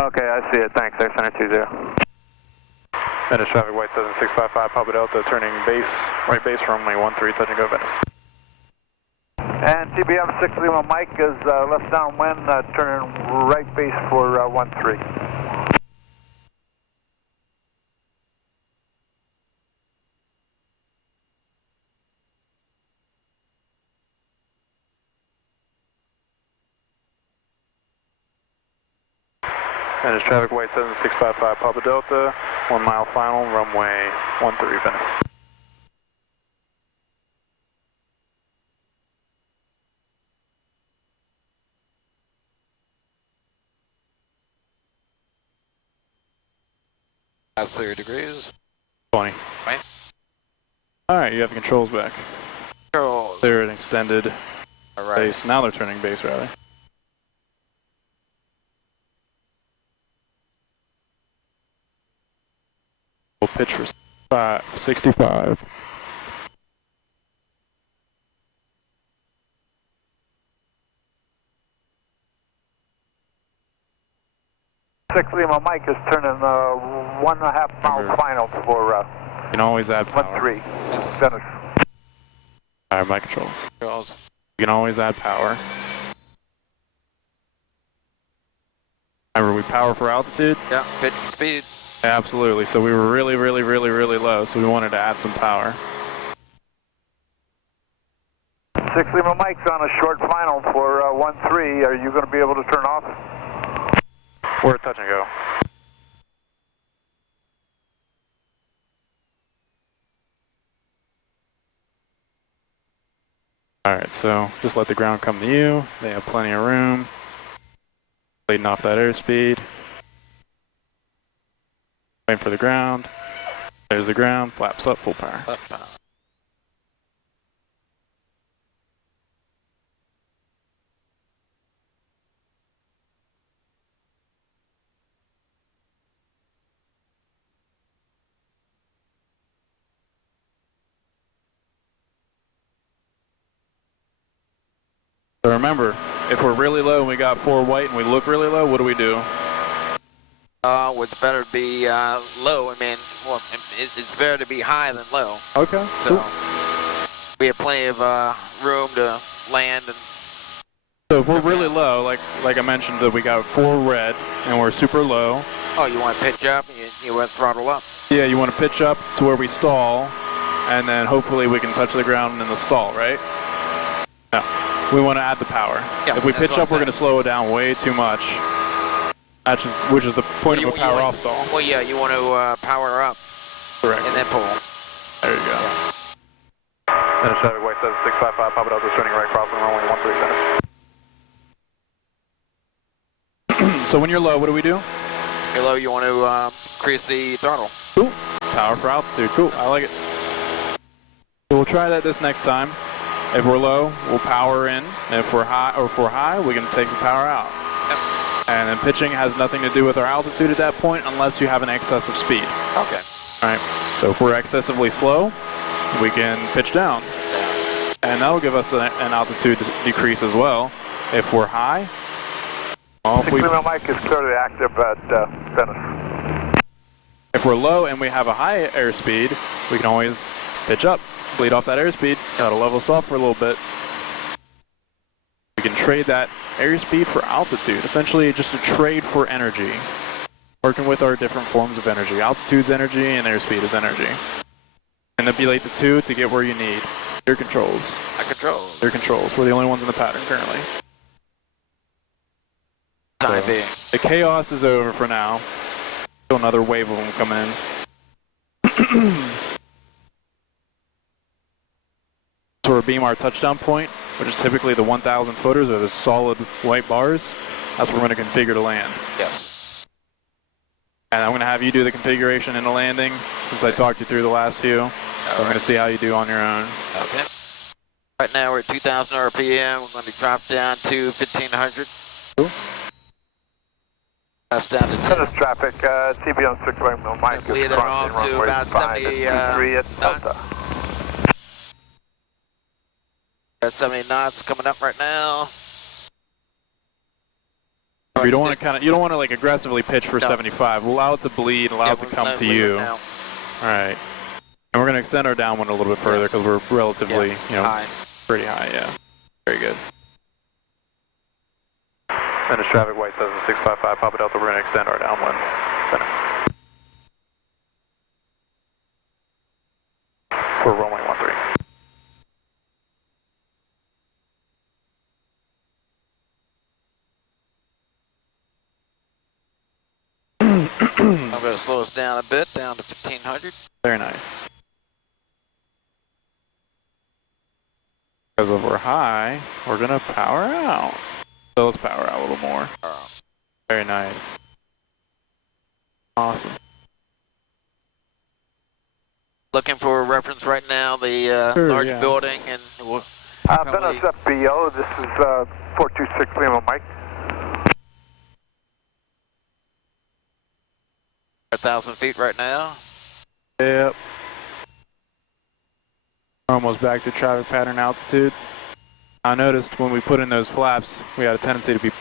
Okay, I see it. Thanks. Air Center 20. Venice traffic, white 7655, Papa Delta, turning base, right base, runway 13, touch and go Venice. And TBM 631 Mike is left downwind, turning right base for 13. Venice traffic, white 7655, Papa Delta, 1 mile final, runway 13, Venice. About 30 degrees. 20. Right. Alright, you have the controls back. Controls. They're an extended Alright. base. Now they're turning base, rather. We'll pitch for 65. 6 Lima Mike is turning 1.5 mile final for You can always add power. 13. Venice. Alright, my controls. You can always add power. Remember, we power for altitude? Yeah, pitch and speed. Absolutely. So we were really low, so we wanted to add some power. 6 Lima Mike's on a short final for 13. Are you going to be able to turn off? We're touch and go. Alright, so just let the ground come to you. They have plenty of room. Leading off that airspeed. Waiting for the ground. There's the ground. Flaps up, full power. Up power. So remember, if we're really low and we got 4 white and we look really low, what do we do? It's better to be low. I mean, well, it's better to be high than low. Okay. So Cool. we have plenty of room to land. And So if we're really low, like I mentioned, that we got 4 red and we're super low. oh, you want to pitch up? You want to throttle up? Yeah, you want to pitch up to where we stall, and then hopefully we can touch the ground in the stall, right? No. We want to add the power. Yeah, if we that's pitch what up, I'm we're going to slow it down way too much. Which is the point of a power off stall. Well, yeah, you want to power up. Correct. And then pull. There you go. Yeah. Venice traffic, white 7655, Papa Delta, turning right, crossing runway 13, Venice. So when you're low, what do we do? You're low, you want to increase the throttle. Cool. Power for altitude. Cool. I like it. So we'll try that this next time. If we're low, we'll power in. And if we're high, we can take some power out. Yep. And then pitching has nothing to do with our altitude at that point unless you have an excessive speed. Okay. All right. So if we're excessively slow, we can pitch down. And that'll give us an altitude decrease as well. If we're high, well, if 6 Lima Mike is clearly active at Venice. If we're low and we have a high airspeed, we can always pitch up, bleed off that airspeed. That'll level us off for a little bit. We can trade that airspeed for altitude, essentially just a trade for energy. Working with our different forms of energy. Altitude's energy and airspeed is energy. Manipulate the two to get where you need. Your controls. I controls. Your controls. We're the only ones in the pattern currently. Time being. The chaos is over for now. Still another wave of them coming in. So we're beam our touchdown point, which is typically the 1,000 footers or the solid white bars. That's what we're going to configure to land. Yes. And I'm going to have you do the configuration in the landing since I talked you through the last few. So I'm going to see how you do on your own. Okay. Right now we're at 2,000 RPM. We're going to drop down to 1,500. Cool. Drops down to 10. Venice traffic, TBM 6 Lima Mike Lead is it off crossing to runway about 5 70 at 23 at knots. Delta. Got 70 knots coming up right now. You don't want to you don't want to like aggressively pitch for 75. Allow it to bleed, allow it to come to you. All right. And we're going to extend our downwind a little bit further because we're relatively, you know, high. Pretty high, yeah. Very good. Venice traffic, white says in 655, Papa Delta, we're going to extend our downwind. Venice. For runway 13. I'm going to slow us down a bit, down to 1500. Very nice. Because if we're high, we're going to power out. So let's power out a little more. Very nice. Awesome. Looking for a reference right now, the large building, and we'll Venice FBO, this is 426 Lima Mike. 1,000 feet right now. Yep. We're almost back to traffic pattern altitude. I noticed when we put in those flaps, we had a tendency to be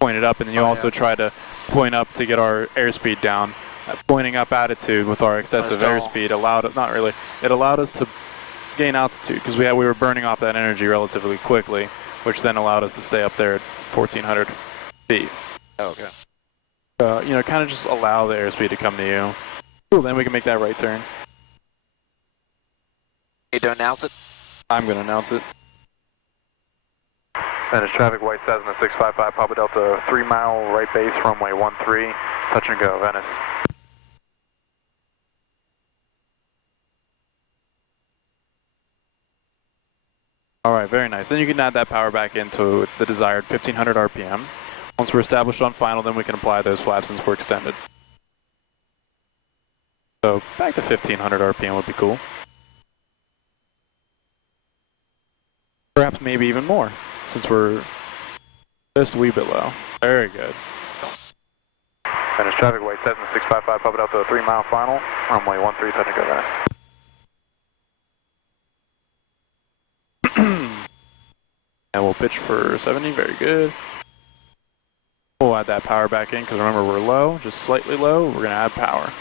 pointed up, and then you also try to point up to get our airspeed down. Pointing up attitude with our excessive airspeed allowed it, not really, it allowed us to gain altitude because we were burning off that energy relatively quickly, which then allowed us to stay up there at 1,400 feet. Okay. You know, kind of just allow the airspeed to come to you. Cool, then we can make that right turn. Need to announce it? I'm going to announce it. Venice traffic, white says in the 655, Papa Delta, 3 mile right base, runway 13, touch and go, Venice. All right, very nice. Then you can add that power back into the desired 1,500 RPM. Once we're established on final, then we can apply those flaps since we're extended. So back to 1,500 RPM would be cool. Perhaps maybe even more, since we're just a wee bit low. Very good. Venice traffic, white says in the 655, Papa Delta, 3 mile final, runway 13, touch and go, Venice. And we'll pitch for 70, very good. We'll add that power back in because remember we're low, just slightly low, we're going to add power.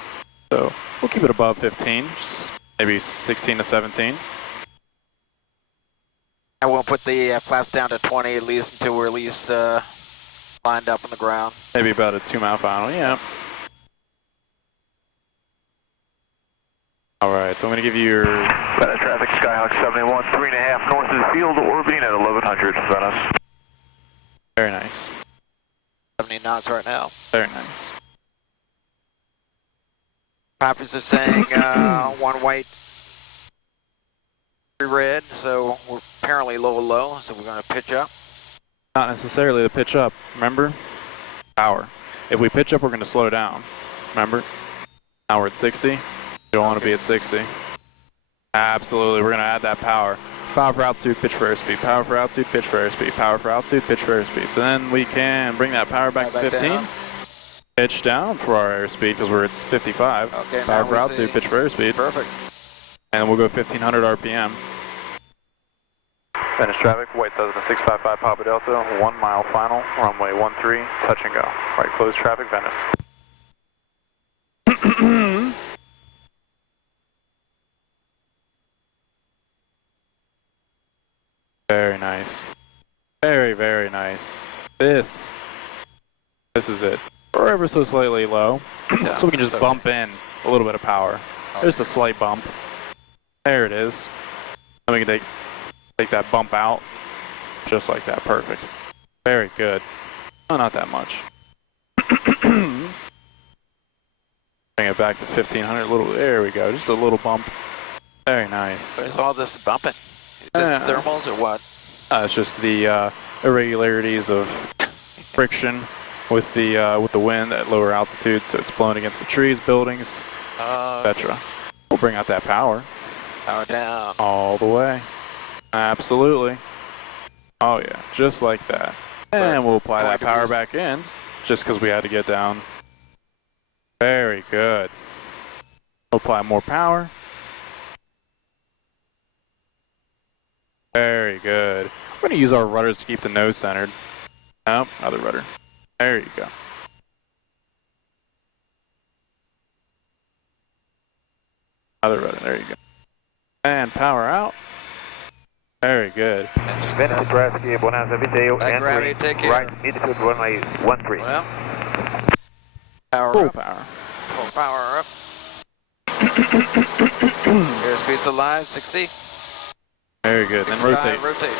So we'll keep it above 15, just maybe 16 to 17. I will put the flaps down to 20 at least until we're at least lined up on the ground. Maybe about a 2 mile final, yeah. All right, so I'm going to give you your... Venice traffic, Skyhawk 71, 3.5 north of the field, orbiting at 1100, Venice. Very nice. 70 knots right now. Very nice. Copies are saying one white, 3 red, so we're apparently low, so we're going to pitch up. Not necessarily the pitch up, remember? Power. If we pitch up, we're going to slow down, remember? Now we're at 60. You don't want to be at 60. Absolutely, we're going to add that power. Power for altitude, pitch for airspeed. Power for altitude, pitch for airspeed. Power for altitude, pitch for airspeed. So then we can bring that power back to 15. Down. Pitch down for our airspeed because we're at 55. Okay, power for altitude, pitch for airspeed. Perfect. And we'll go 1,500 RPM. Venice traffic, white says in the 655, Papa Delta, 1 mile final, runway 13, touch and go. Right, close traffic, Venice. Very nice. Very, very nice. This is it. We're ever so slightly low, so we can just bump in a little bit of power. Just a slight bump. There it is. Then we can take that bump out, just like that. Perfect. Very good. Oh, not that much. Bring it back to 1,500. There we go. Just a little bump. Very nice. Where's all this bumping? Is it thermals or what? It's just the irregularities of friction with the wind at lower altitudes, so it's blowing against the trees, buildings, etc. We'll bring out that power. Power down. All the way. Absolutely. Oh yeah, just like that. And we'll apply that power back in, just because we had to get down. Very good. We'll apply more power. Very good. We're going to use our rudders to keep the nose centered. Nope, other rudder. There you go. Other running, there you go. And power out. Very good. Venice traffic, Bonanza Video, gravity, take care. right midfield runway 13. Well, power Full up. power. Full power up. Airspeed's alive, 60. Very good. Then 65, rotate. rotate.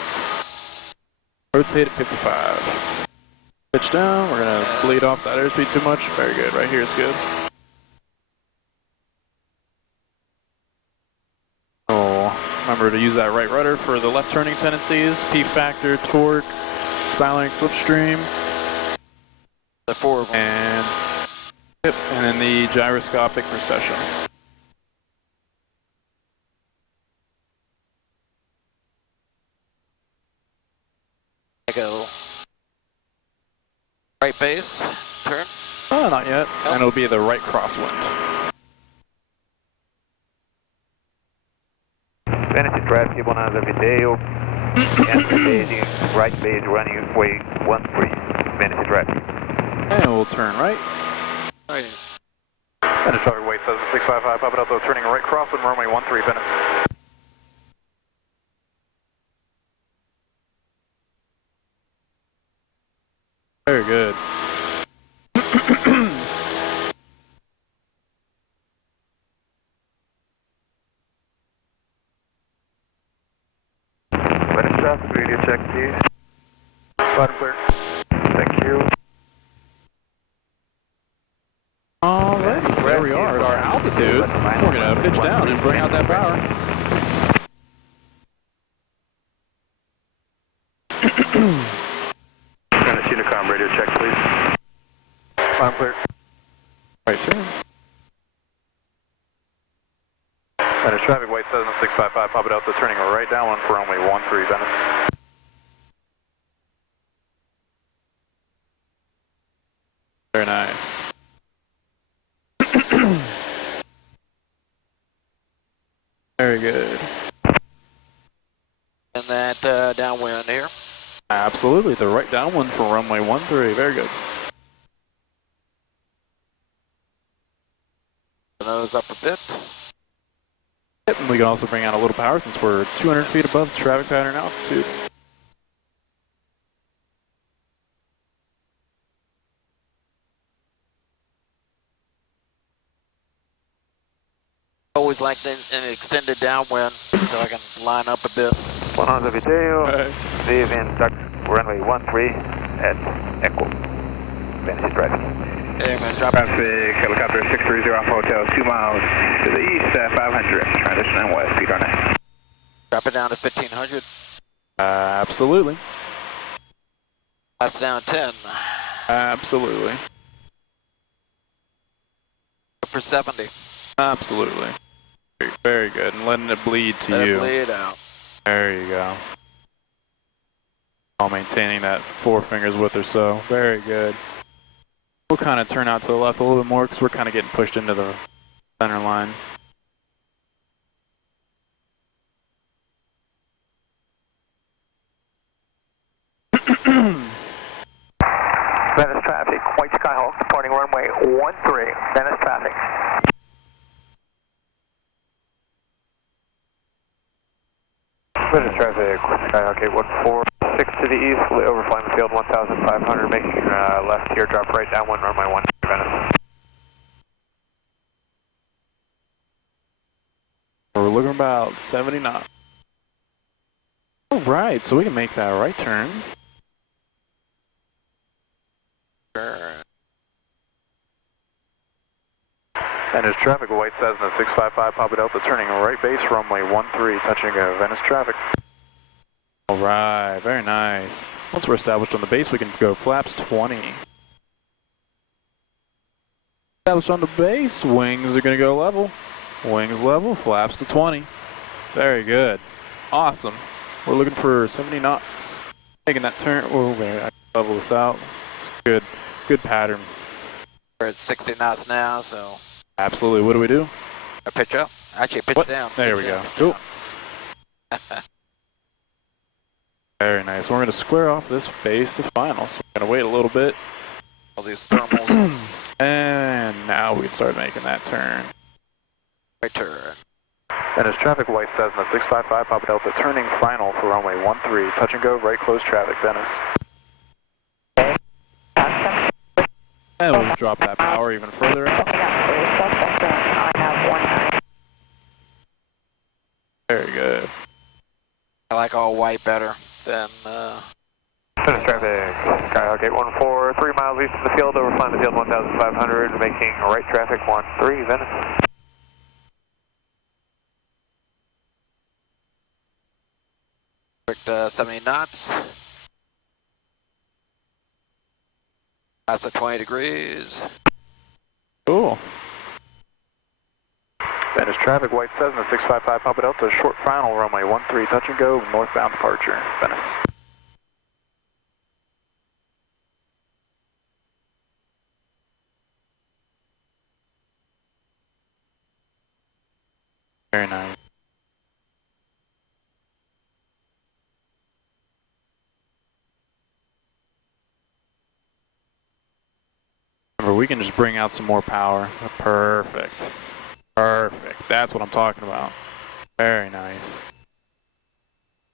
Rotate at 55. Pitch down. We're going to bleed off that airspeed too much. Very good. Right here is good. Oh, remember to use that right rudder for the left turning tendencies. P factor, torque, spiraling slipstream. The 4 of them. And yep, and then the gyroscopic recession. Go. Right base, turn. Oh, not yet. Nope. And it'll be the right crosswind. Venice traffic, Bonanza Video, engaging right base runway 13. Venice traffic. And we'll turn right. Right. Venice traffic, weight 7655, Papa Delta, turning right crosswind, runway 13, Venice. Very good. Venice traffic, radio check, please. Loud and clear. Thank you. Alrighty, there we are at our altitude. We're going to pitch down and bring out that power. Venice Unicom, radio check, please. Loud and clear. Right turn. Venice traffic, weight 7655, Papa Delta, turning right downwind for runway 13, Venice. Very nice. Very good. And that downwind here. Absolutely, the right downwind for runway 13. Very good. Nose up a bit. Yep, and we can also bring out a little power since we're 200 feet above the traffic pattern altitude. Always like an extended downwind so I can line up a bit. Bonanza Video, Okay. leave in duct runway 13 at Echo. Venice traffic. Hey, man, drop Traffic, helicopter 630 Alpha Hotel, 2 miles to the east at 500, transitioning west, speed on it. Drop it down to 1500. Absolutely. Laps down 10. Absolutely. For 70. Absolutely. Very, very good. And letting it bleed to Let you. it bleed out. There you go. While maintaining that 4 fingers width or so. Very good. We'll kind of turn out to the left a little bit more because we're kind of getting pushed into the center line. Venice traffic, White Skyhawk departing runway 13, Venice traffic. Venice traffic, Skyhawk 814, 6 to the east, overflying the field 1,500, making left here, drop right downwind, runway 13, Venice. We're looking about 70 knots. All right, so we can make that right turn. Venice traffic, weight Cessna 655, Papa Delta, turning right base, runway 13, touching Venice traffic. All right, very nice. Once we're established on the base, we can go flaps 20. Established on the base, wings are going to go level. Wings level, flaps to 20. Very good. Awesome. We're looking for 70 knots. Taking that turn. Oh, wait, I can level this out. It's good. Good pattern. We're at 60 knots now, so Absolutely. What do we do? I pitch up. Actually, pitch What? down. There pitch we down, go. pitch Cool. down. Very nice. We're going to square off this base to final. So we're going to wait a little bit. All these thermals. And now we can start making that turn. Right turn. Venice traffic, white Cessna 655, Papa Delta, turning final for runway 13, touch and go, right close traffic, Venice. And we'll drop that power even further out. Very good. I like all white better than, Venice traffic, Skyhawk 814, 3 miles east of the field, overflying the field 1,500, making right traffic 13, Venice. perfect 70 knots. Laps at 20 degrees. Cool. Venice traffic, white Cessna 655, Papa Delta, short final, runway 13, touch and go, northbound departure, Venice. Very nice. Remember, we can just bring out some more power. Perfect. Perfect. That's what I'm talking about. Very nice.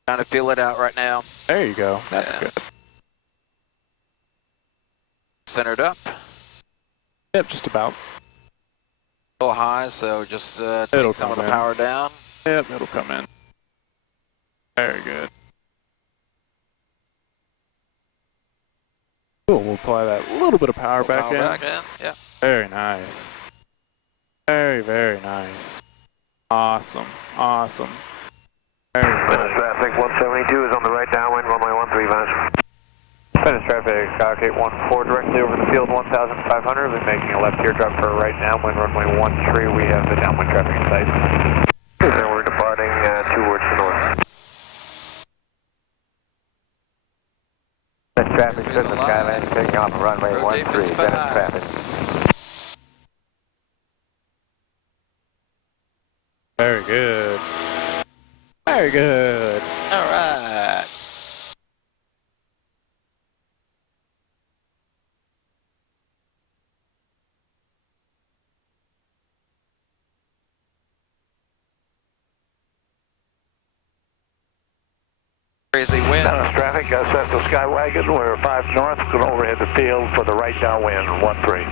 Trying to feel it out right now. There you go. That's good. Centered up. Yep, just about. A little high, so just It'll take some of come the in. power down. Yep, it'll come in. Very good. Cool, we'll apply that little bit of power back in. Yeah. Very nice. Very, very nice. Awesome. Awesome. Very Venice good. traffic 172 is on the right downwind, runway 13, Venice. Venice traffic, Skyhawk 814, directly over the field 1,500. We're making a left teardrop for right downwind, runway 13. We have the downwind traffic in sight. And we're departing towards the north. Venice traffic, Cessna Skyline, taking off of runway 13, Venice traffic. Very good. Very good. All right. Crazy wind. Venice traffic, Cessna Skywagon, we're 5 north, going overhead the field for the right downwind, 13.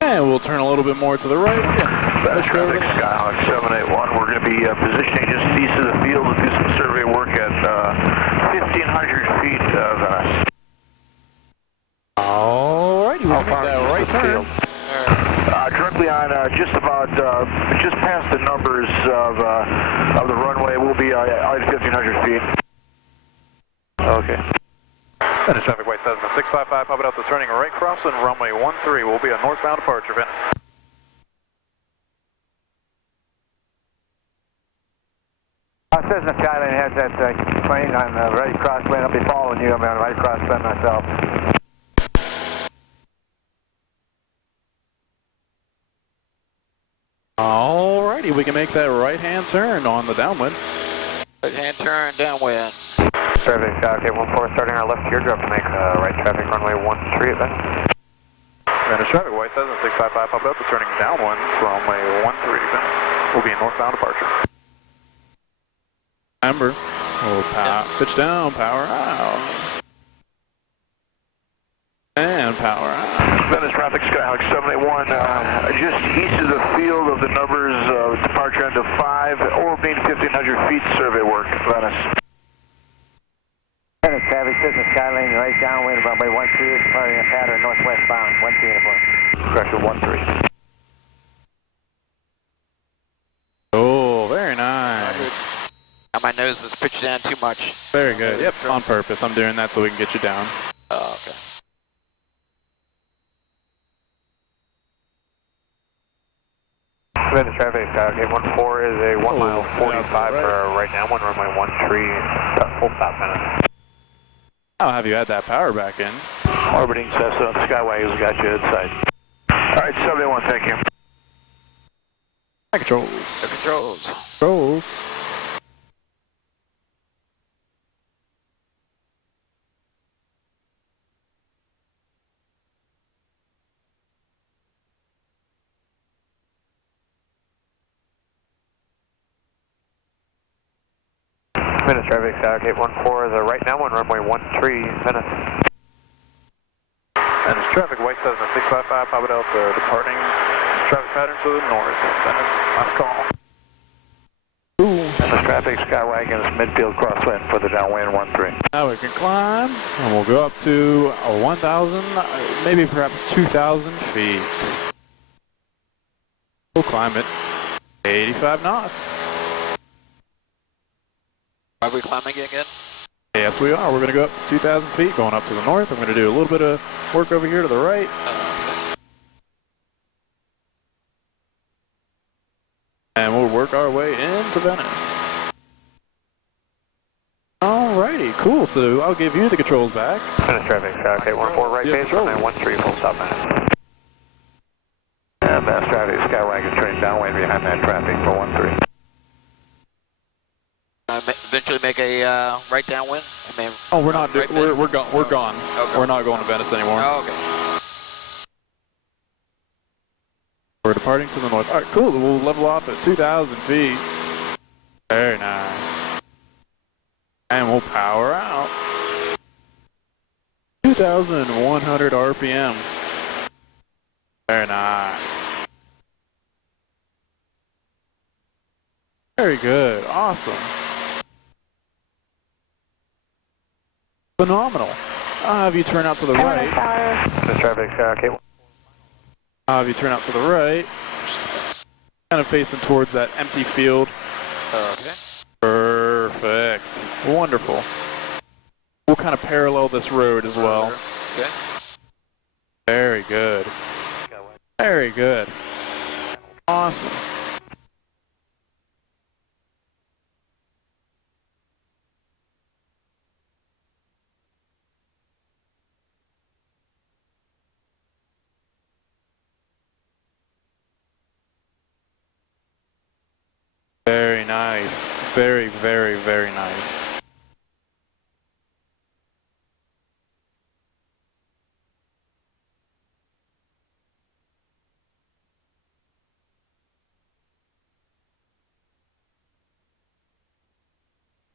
And we'll turn a little bit more to the right again. Venice traffic, Skyhawk 781, we're going to be positioning just east of the field to do some survey work at 1,500 feet, Venice. Alrighty, we'll make that right turn. Directly on, just about, just past the numbers of the runway, we'll be at 1,500 feet. Okay. Venice traffic, white Cessna 655, Papa Delta, turning right crossing, runway 13 will be a northbound departure, Venice. Cessna Skyline has that plane on the right crosswind. I'll be following you. I'm on the right crosswind myself. Alrighty, we can make that right-hand turn on the downwind. Right hand turn downwind. Traffic, Skyhawk 814, starting our left teardrop to make right traffic runway 13 at Venice. Venice traffic, white Cessna 655, Papa Delta, turning downwind, runway 13, Venice will be a northbound departure. Remember, we'll pitch down, power out. And power out. Venice traffic, Skyhawk 781, just east of the field of the numbers of departure end of 5, orbiting 1,500 feet, survey work, Venice. Venice traffic, Cessna Skyline, right downwind, runway 13, departing a pattern northwestbound, 13 aboard. Correction, 13. Oh, very nice. Now my nose is pitched down too much. Very good. Yep, on purpose. I'm doing that so we can get you down. Oh, okay. Venice traffic, Skyhawk 814 is a 1 mile 45 for right downwind, runway 13, full stop, Venice. I'll have you add that power back in. Orbiting Cessna, Skywagon's got you inside. Alright, 781, thank you. Controls. The controls. Controls. Venice traffic, SRQ 814 is a right downwind runway 13, Venice. Venice traffic, White Cessna 655, Papa Delta, departing traffic pattern to the north. Venice, last call. Venice traffic, Skywagon's midfield crosswind for the downwind 13. Now we can climb, and we'll go up to 1,000, maybe perhaps 2,000 feet. We'll climb it 85 knots. Are we climbing again? Yes, we are. We're going to go up to 2,000 feet, going up to the north. I'm going to do a little bit of work over here to the right. And we'll work our way into Venice. Alrighty, cool. So I'll give you the controls back. Venice traffic, SRQ 814 right base, runway 13, full stop Venice. And Venice traffic, Skywagon turning downwind behind that traffic for 13. Eventually make a right downwind? I mean, Oh, we're not. right We're gone. We're gone. Okay. We're not going to Venice anymore. Oh, okay. We're departing to the north. All right, cool. We'll level off at 2,000 feet. Very nice. And we'll power out. 2,100 RPM. Very nice. Very good. Awesome. Phenomenal. I'll have you turn out to the right. Venice traffic, SRQ. I'll have you turn out to the right. Just kind of facing towards that empty field. Okay. Perfect. Wonderful. We'll kind of parallel this road as well. Okay. Very good. Very good. Awesome. Very nice. Very, very, very nice.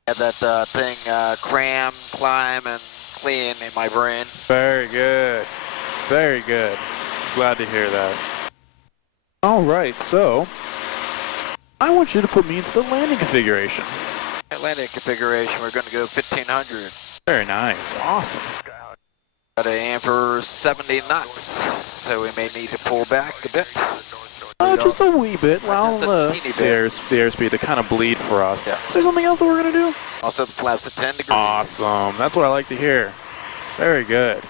Had that thing cram, climb, and clean in my brain. Very good. Very good. Glad to hear that. All right, so I want you to put me into the landing configuration. Landing configuration, we're going to go 1,500. Very nice. Awesome. Got to aim for 70 knots, so we may need to pull back a bit. Just a wee bit. Allow Just a the teeny bit. airspeed to kind of bleed for us. Yeah. Is there something else that we're going to do? Also, the flaps at 10 degrees. Awesome. That's what I like to hear. Very good.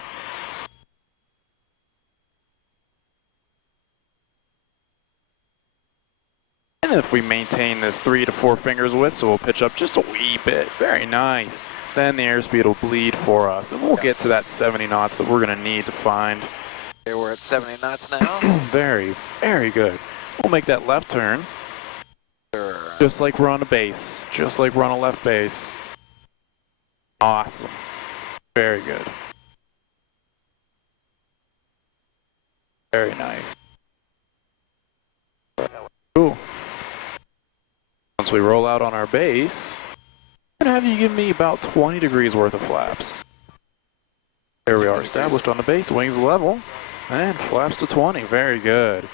And if we maintain this 3 to 4 fingers width, so we'll pitch up just a wee bit. Very nice. Then the airspeed will bleed for us, and we'll get to that 70 knots that we're going to need to find. Okay, we're at 70 knots now. Very, very good. We'll make that left turn. Sure. Just like we're on a base. Just like we're on a left base. Awesome. Very good. Very nice. Cool. Once we roll out on our base, I'm going to have you give me about 20 degrees worth of flaps. Here we are established on the base, wings level, and flaps to 20. Very good.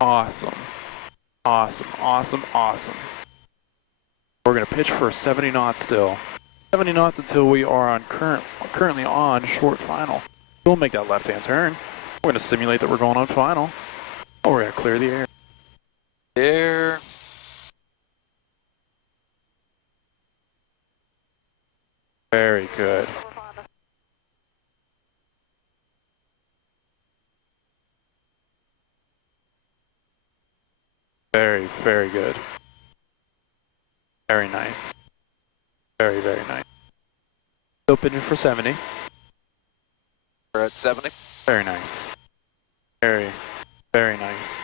Awesome. Awesome, awesome, awesome. We're going to pitch for 70 knots still. 70 knots until we are on currently on short final. We'll make that left-hand turn. We're going to simulate that we're going on final. Oh, we're going to clear the air. There. Very good. Very, very good. Very nice. Very, very nice. Still pitching for 70. We're at 70. Very nice. Very, very nice.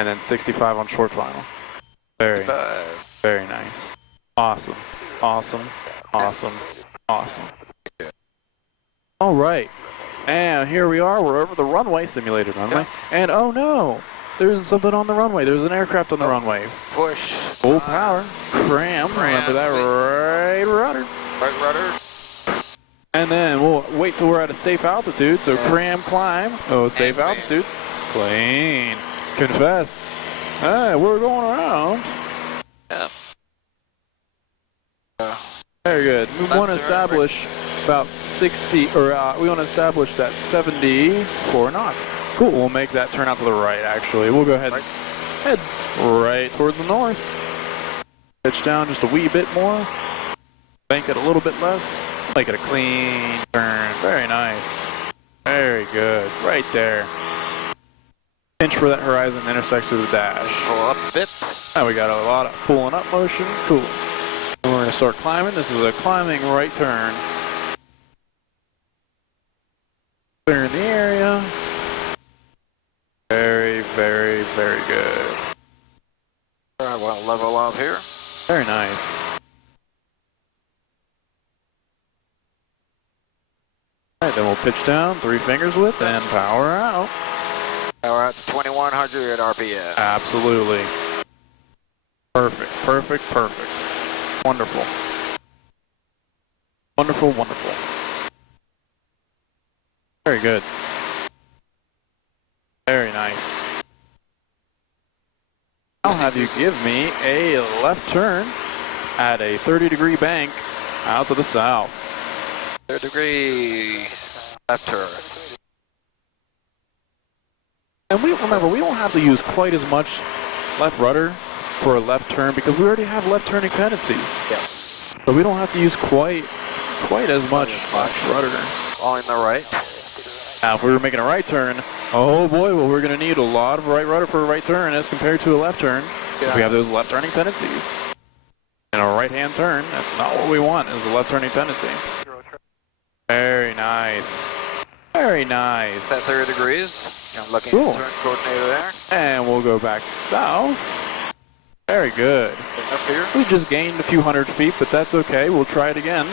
And then 65 on short final. Very, 5. very nice. Awesome. Awesome. Awesome. Awesome. All right. And here we are. We're over the runway, simulated runway. Yeah. And oh no, there's something on the runway. There's an aircraft on the runway. Push. Full power. Cram. Remember that, right rudder. Right rudder. And then we'll wait till we're at a safe altitude. So cram, climb. Oh, safe altitude. Plane. Confess. Hey, we're going around. Yeah. Very good. We want to establish about 60, or we want to establish that 74 knots. Cool, we'll make that turn out to the right, actually. We'll go ahead and head right towards the north. Pitch down just a wee bit more. Bank it a little bit less. Make it a clean turn. Very nice. Very good. Right there. Pinch for that horizon intersects with the dash. Pull up a bit. Now we got a lot of pulling up motion. Cool. And we're going to start climbing. This is a climbing right turn. Clear in the area. Very, very, very good. All right, well, level off here. Very nice. All right, then we'll pitch down, 3 fingers width, and power out. Power out to 2100 RPM. Absolutely. Perfect, perfect, perfect. Wonderful. Wonderful, wonderful. Very good. Very nice. I'll have you give me a left turn at a 30-degree bank out to the south. 30-degree left turn. And remember, we don't have to use quite as much left rudder for a left turn because we already have left turning tendencies. Yes. So we don't have to use quite as much left rudder. Following the right. Now, if we were making a right turn, oh boy, well, we're going to need a lot of right rudder for a right turn as compared to a left turn. Yeah. We have those left turning tendencies. In a right-hand turn, that's not what we want, is a left turning tendency. Very nice. Very nice. That's 30 degrees. I'm looking cool. at the turn coordinator there. And we'll go back south. Very good. Up here. We just gained a few hundred feet, but that's okay. We'll try it again.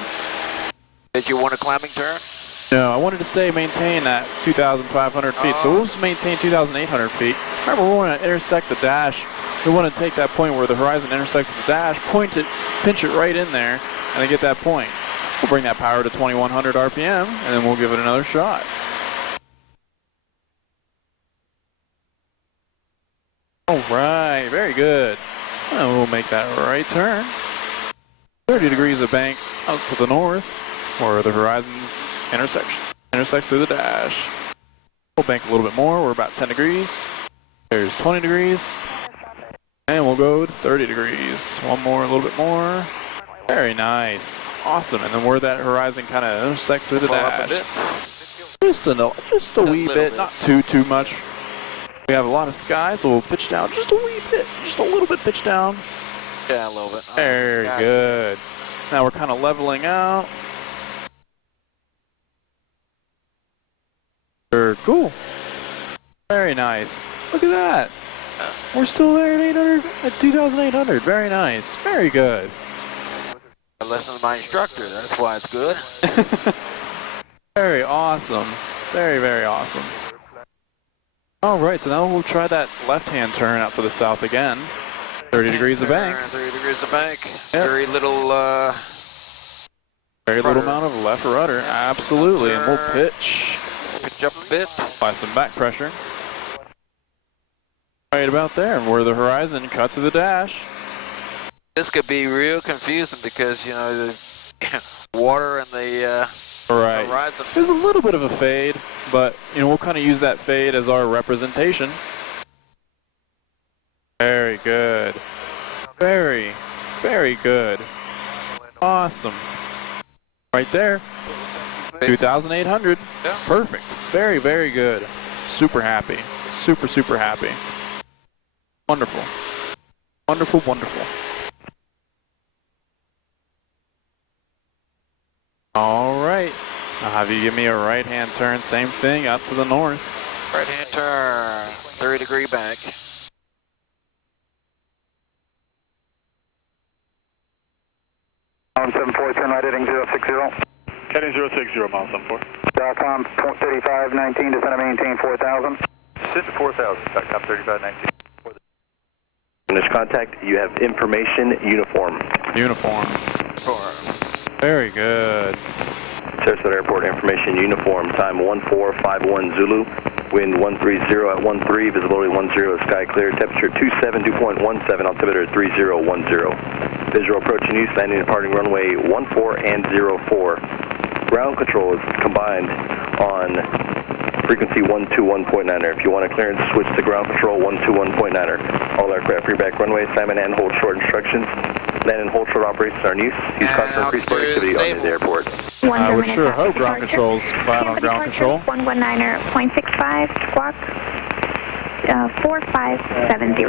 Did you want a climbing turn? No, I wanted to maintain that 2,500 feet, so we'll just maintain 2,800 feet. Remember, we want to intersect the dash. We want to take that point where the horizon intersects with the dash, point it, pinch it right in there, and then get that point. We'll bring that power to 2,100 RPM, and then we'll give it another shot. All right, very good. And we'll make that right turn. 30 degrees of bank out to the north, where the horizons intersects through the dash. We'll bank a little bit more. We're about 10 degrees. There's 20 degrees. And we'll go to 30 degrees. One more, a little bit more. Very nice. Awesome. And then where that horizon kind of intersects through the dash. Just a wee bit, not too much. We have a lot of sky, so we'll pitch down just a wee bit, just a little bit pitch down. Yeah, a little bit. Very good. Now we're kind of leveling out. Cool. Very nice. Look at that. We're still there at 800, at 2,800. Very nice. Very good. I listened to my instructor. That's why it's good. Very awesome. Very, very awesome. All right, so now we'll try that left-hand turn out to the south again. 30 degrees of bank. 30 degrees of bank. Yep. Very little amount of left rudder. Absolutely. And we'll pitch. Pitch up a bit. Apply some back pressure. Right about there, where the horizon cuts to the dash. This could be real confusing because, you know, the water and the horizon. There's a little bit of a fade, but, you know, we'll kind of use that fade as our representation. Very good. Very, very good. Awesome. Right there. 2,800. Yeah. Perfect. Very, very good. Super happy. Super, super happy. Wonderful. Wonderful, wonderful. All right. I'll have you give me a right-hand turn. Same thing, up to the north. Right-hand turn. 30-degree bank. On 74, turn right heading 060. Heading 060, miles 74. .com 3519, descend and maintain 4,000. Sit to 4,000, SATCOM 3519. Finish contact, you have information uniform. Uniform. Very good. Sarasota Airport information uniform, time 1451 Zulu, wind 130 at 13, visibility 10, sky clear, temperature 27, dew point 17, altimeter 3010. Visual approaching use, landing and departing runway 14 and 04. Ground control is combined on frequency 121.9er. If you want a clearance, switch to ground control 121.9er. All aircraft rear-back runway, assignment and hold short instructions. Land and hold short operations are in use. Use constant increased productivity on the airport. I would sure hope ground control is combined on ground control. 119er, 0.65, squawk, 4570.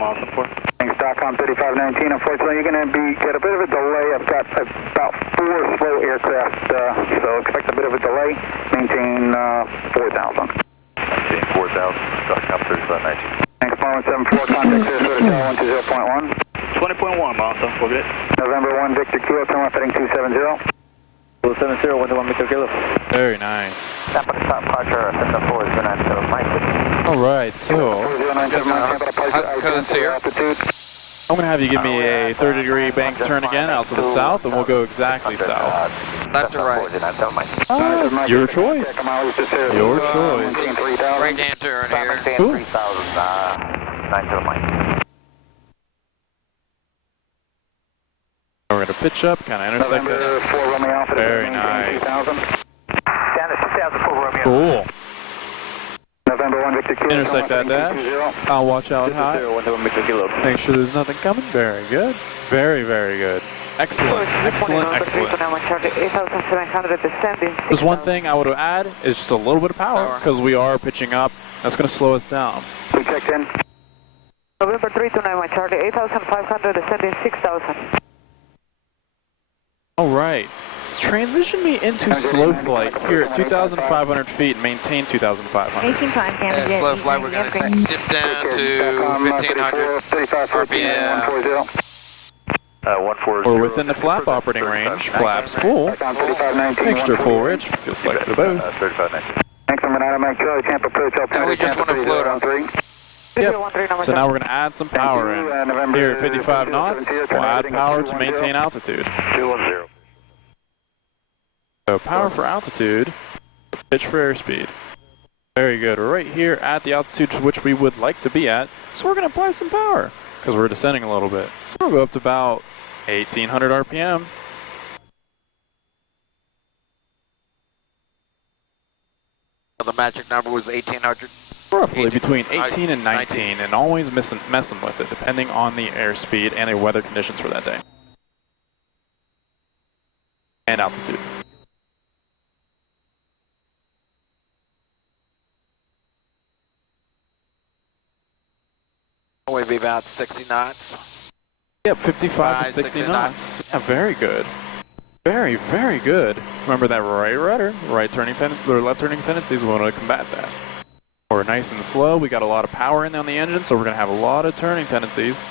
Awesome, 4. Thanks, SATCOM 3519. Unfortunately, you're going to get a bit of a delay. I've got about 4 slow aircraft, so expect a bit of a delay. Maintain 4,000. Maintain 4,000, SATCOM 3519. Thanks, Marlin 74, contact Sarasota Tower 120.1. 20.1, Marlin, we'll get it. November 1, Victor Kilo, turn left heading 270. 270, 121 Victor Kilo. Very nice. Departure, 4 Mike. Alright, so Coast here. I'm going to have you give me a 30-degree bank turn again out to the south, and we'll go exactly south. Left or right? Your choice. Your choice. Right-hand turn here. Cool. We're going to pitch up, kind of intersect it. Very nice. Cool. November 1, Victor Kilo. Intersect that dash. I'll watch out high. Make sure there's nothing coming. Very good. Very, very good. Excellent. Excellent. Excellent. There's one thing I would add is just a little bit of power because we are pitching up. That's going to slow us down. We checked in. November 329, Charlie, 8,500, descending 6,000. All right. Transition me into slow flight here at 2,500 feet and maintain 2,500. 18 times, Slow flight, we're going to dip down to 1,500 RPM. 140. We're within the flap operating range. Flaps full. Mixture full, Rich. Feel select for both. 3519. Thanks, I'm an Mike Charlie, Tampa Approach, And we just want to float on. Yep. So now we're going to add some power in. Here at 55 knots, we'll add power to maintain altitude. 210. So power for altitude, pitch for airspeed. Very good. We're right here at the altitude to which we would like to be at. So we're going to apply some power because we're descending a little bit. So we'll go up to about 1,800 RPM. The magic number was 1,800. Roughly between 18 and 19, and always messing with it depending on the airspeed and the weather conditions for that day. And altitude. We'll be about 60 knots. Yep, 55 to 60 knots. Yeah, very good. Very, very good. Remember that right rudder, left turning tendencies, we want to combat that. We're nice and slow. We got a lot of power in on the engine, so we're going to have a lot of turning tendencies.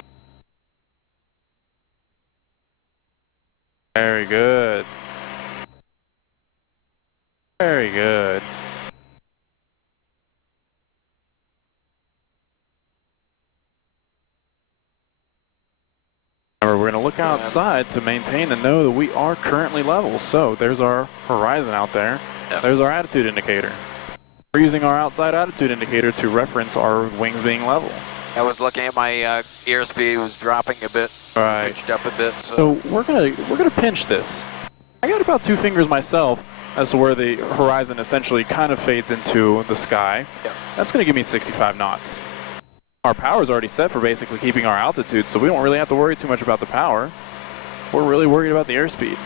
Very good. Very good. Remember, we're going to look outside to maintain and know that we are currently level. So there's our horizon out there. There's our attitude indicator. We're using our outside attitude indicator to reference our wings being level. I was looking at my airspeed was dropping a bit. Right. Pitched up a bit. So we're gonna pinch this. I got about 2 fingers myself as to where the horizon essentially kind of fades into the sky. Yep. That's gonna give me 65 knots. Our power is already set for basically keeping our altitude, so we don't really have to worry too much about the power. We're really worried about the airspeed.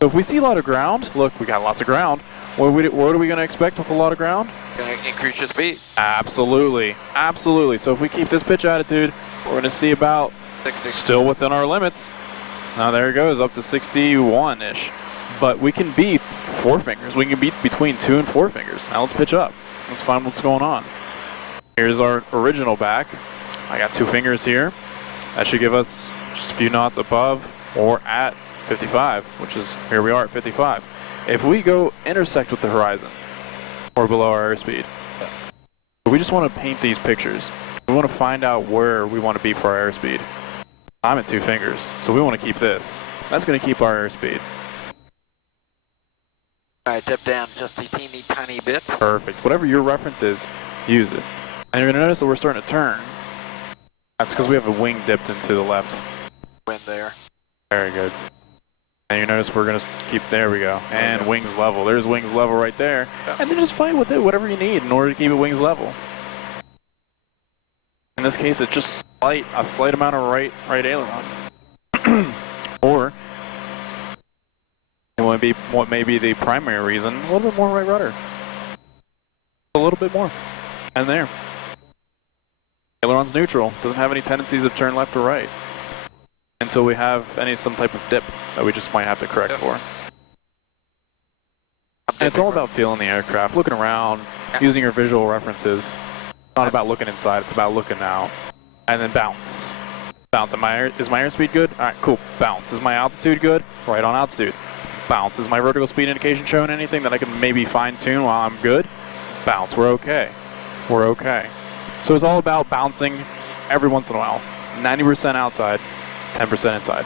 So if we see a lot of ground, look, we got lots of ground. What are we going to expect with a lot of ground? Going to increase your speed. Absolutely. Absolutely. So if we keep this pitch attitude, we're going to see about 60. Still within our limits. Now there it goes, up to 61-ish. But we can beat 4 fingers. We can beat between 2 and 4 fingers. Now let's pitch up. Let's find what's going on. Here's our original back. I got 2 fingers here. That should give us just a few knots above or at 55, which is, here we are at 55. If we go intersect with the horizon or below our airspeed, we just want to paint these pictures. We want to find out where we want to be for our airspeed. I'm at 2 fingers, so we want to keep this. That's going to keep our airspeed. All right, dip down just a teeny tiny bit. Perfect. Whatever your reference is, use it. And you're going to notice that we're starting to turn. That's because we have a wing dipped into the left. Wind there. Very good. And you notice we're going to keep, there we go. And wings level. There's wings level right there. And then just fight with it, whatever you need in order to keep it wings level. In this case, it's just a slight amount of right aileron. Or, what may be the primary reason, a little bit more right rudder. A little bit more. And there. Aileron's neutral. Doesn't have any tendencies to turn left or right. Until we have some type of dip that we just might have to correct for. And it's all about feeling the aircraft, looking around, using your visual references. It's not about looking inside, it's about looking out. And then bounce. Bounce. Is my airspeed good? Alright, cool. Bounce. Is my altitude good? Right on altitude. Bounce. Is my vertical speed indication showing anything that I can maybe fine tune while I'm good? Bounce. We're okay. We're okay. So it's all about bouncing every once in a while. 90% outside, 10% inside.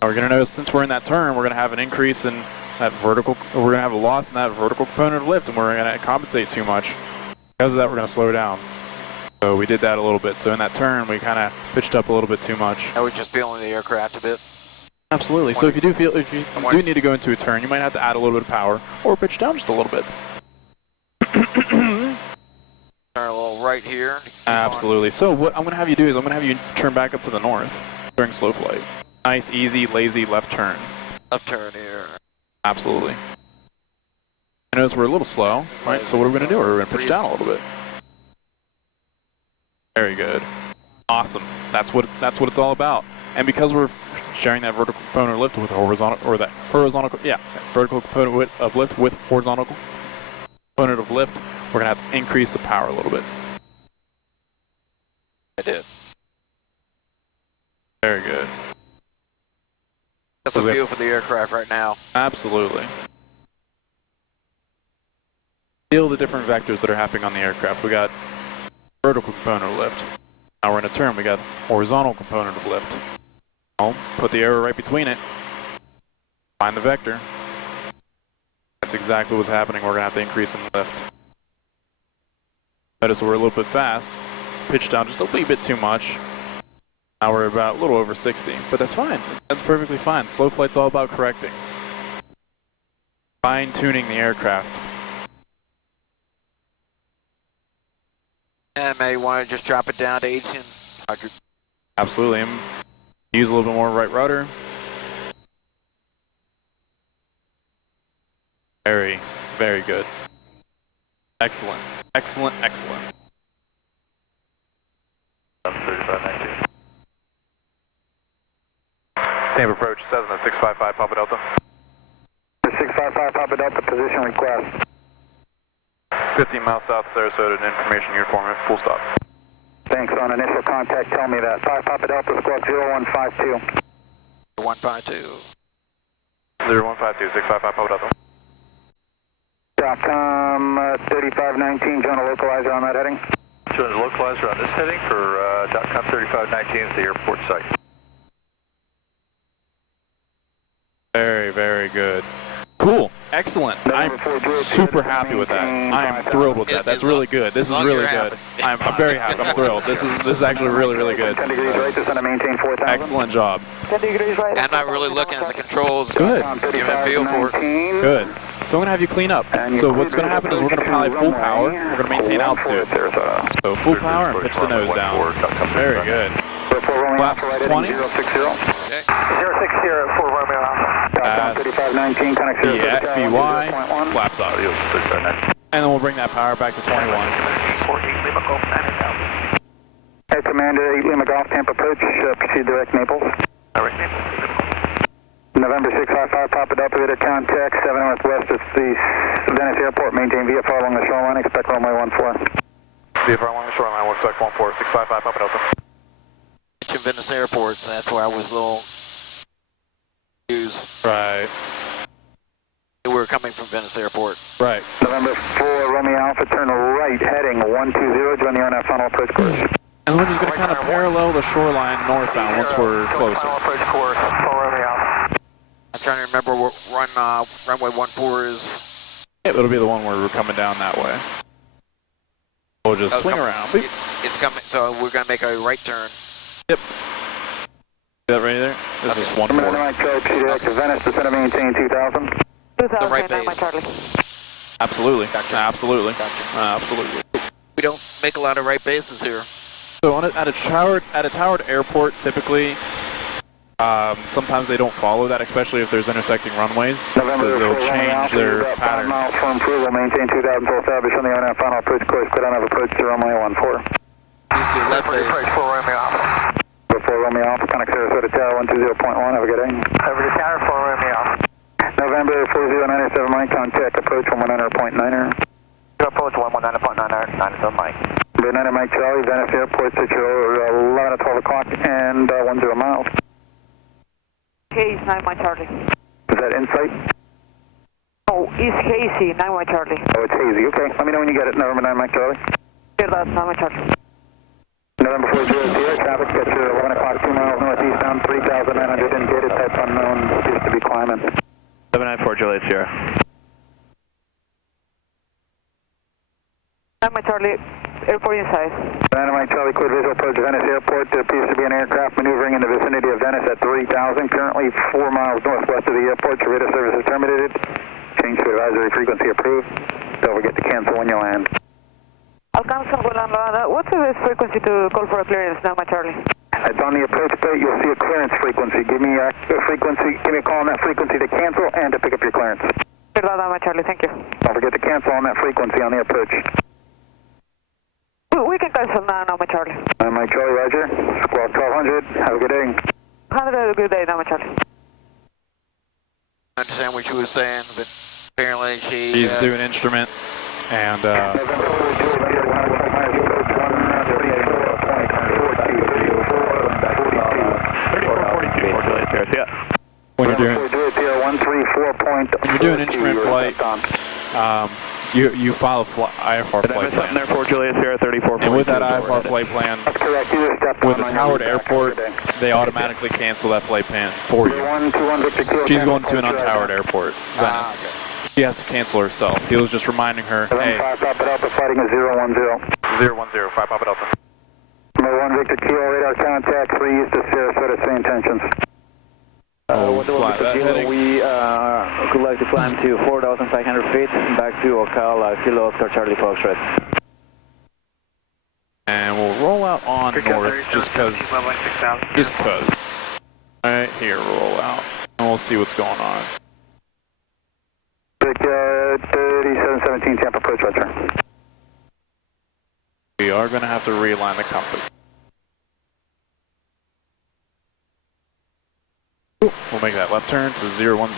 Now we're going to notice since we're in that turn, we're going to have an increase in that vertical, we're going to have a loss in that vertical component of lift, and we're going to compensate too much. Because of that, we're going to slow down. So we did that a little bit. So in that turn, we kind of pitched up a little bit too much. Are we just feeling the aircraft a bit? Absolutely. So if you do need to go into a turn, you might have to add a little bit of power or pitch down just a little bit. Turn a little right here. Absolutely. So what I'm going to have you do is I'm going to have you turn back up to the north during slow flight. Nice, easy, lazy left turn. Left turn here. Absolutely. I notice we're a little slow, right? So what are we going to do? We're going to pitch down a little bit. Very good. Awesome. That's what it's all about. And because we're sharing that vertical component of lift with horizontal, or that horizontal, vertical component of lift with horizontal component of lift, we're going to have to increase the power a little bit. I did. Very good. That's a view for the aircraft right now. Absolutely. Feel the different vectors that are happening on the aircraft. We got vertical component of lift. Now we're in a turn, we got horizontal component of lift. Put the arrow right between it. Find the vector. That's exactly what's happening. We're going to have to increase in lift. Notice we're a little bit fast. Pitch down just a wee bit too much. Now we're about a little over 60, but that's fine. That's perfectly fine. Slow flight's all about correcting. Fine-tuning the aircraft. And may want to just drop it down to 1800. Absolutely. Use a little bit more right rudder. Very, very good. Excellent. Excellent, excellent. 3519. Same approach, Cessna 655 Papa Delta. 655 Papa Delta, position request. 15 miles south of Sarasota, an information uniform, full stop. Thanks. On initial contact, tell me that. 5 Papa Delta, squawk 0152. 152. 0152, 655 Papa Delta. .com 3519, Jonah localizer on that heading. Jonah localizer on this heading for .com 3519 is the airport site. Very, very good. Cool. Excellent. I'm super happy with that. I am thrilled with that. That's really good. This is really good. I'm very happy. I'm thrilled. This is actually really, really good. 10 degrees right, just want to maintain 4,000. Excellent job. 10 degrees right. I'm not really looking at the controls. Good. Giving a feel for it. Good. So I'm going to have you clean up. So what's going to happen is we're going to apply full power. We're going to maintain altitude. So full power and pitch the nose down. Very good. Flaps 20. 060 for Romeo. Fast. 3519, connect VY, flaps up. And then we'll bring that power back to 21. Hey, Commander, 8 Lima Golf, Tampa approach, proceed direct Naples. November 655, Papa Delta, radar contact, 7 northwest of the Venice Airport, maintain VFR along the shoreline, expect runway 14. VFR along the shoreline, expect 14, 655, Papa Delta. Venice airports, that's where I was a little confused. Right. We're were coming from Venice Airport. Right. November 4, Romeo Alpha, turn right, heading 120, join the RNAV final approach course. And we're just going to kind of parallel the shoreline northbound once we're closer. Final approach course for Romeo Alpha. I'm trying to remember what runway 14 is. Yeah, it'll be the one where we're coming down that way. We'll just swing around. Beep. It's coming, so we're going to make a right turn. Yep. See that right there? This is 1-4. Venice, descend and maintain 2000. The right base. Absolutely. Absolutely. Absolutely. We don't make a lot of right bases here. So at a towered airport, typically, sometimes they don't follow that, especially if there's intersecting runways. So they'll change their pattern. Miles from approval, maintain 2000 full establish on the RNAV final approach course. Clear on approach to Romeo 14. Please do left base. Approach for Romeo Alpha. Before Romeo Alpha, connect Sarasota Tower 120.1. Have a good day. Over the tower for Romeo Alpha. November 4097 Mike, contact approach 119.9er. Approach 119.9er, 97 Mike. Bradenton Mike Charlie, Venice Airport, situation 11 at 12 o'clock and 10 miles. Hayes, 9 Mike Charlie. Is that Insight? Oh, East Hazy, 9 Mike Charlie. Oh, it's hazy. Okay, let me know when you get it. November 9 Mike Charlie. Here, that's 9 Mike Charlie. November 40 traffic, get your 11 o'clock, 2 miles northeastbound, 3,900 indicated, type unknown, appears to be climbing. 794 Juliet Sierra. 9 Mike Charlie, airport inside. 9 Mike Charlie, clear visual approach Venice Airport. There appears to be an aircraft maneuvering in the vicinity of Venice at 3,000, currently 4 miles northwest of the airport. Your radar service is terminated. Change to advisory frequency approved. Don't forget to cancel when you land. I'll cancel when I'm landed. What's the best frequency to call for a clearance, 9 Mike Charlie? It's on the approach plate. You'll see a clearance frequency. Give me a frequency. Give me a call on that frequency to cancel and to pick up your clearance. Here, that's 9 Mike Charlie. Thank you. Don't forget to cancel on that frequency on the approach. We can cancel now, 9 Mike Charlie. 9 Mike Charlie, Roger. Squawk 1200. Have a good day. Have a good day, 9 Mike Charlie. I understand what she was saying, but apparently She's doing instrument and when you're doing instrument flight, you file a IFR flight plan. And with that IFR flight plan, with a towered airport, they automatically cancel that flight plan for you. She's going to an untowered airport, Venice. She has to cancel herself. He was just reminding her, hey. 5 Papa Delta fighting a 010. 010, 5 Papa Delta. Number 1 Victor Kilo, radar contact 3 east of Sarasota, same intentions. Fly that heading. We would like to climb to 4,500 feet, back to Ocala, Kilo Oscar Charlie Foxtrot. And we'll roll out on north, just cause. Alright, here, roll out. And we'll see what's going on. Picott, 3717, Tampa approach, Roger. We are going to have to realign the compass. We'll make that left turn to 010. 1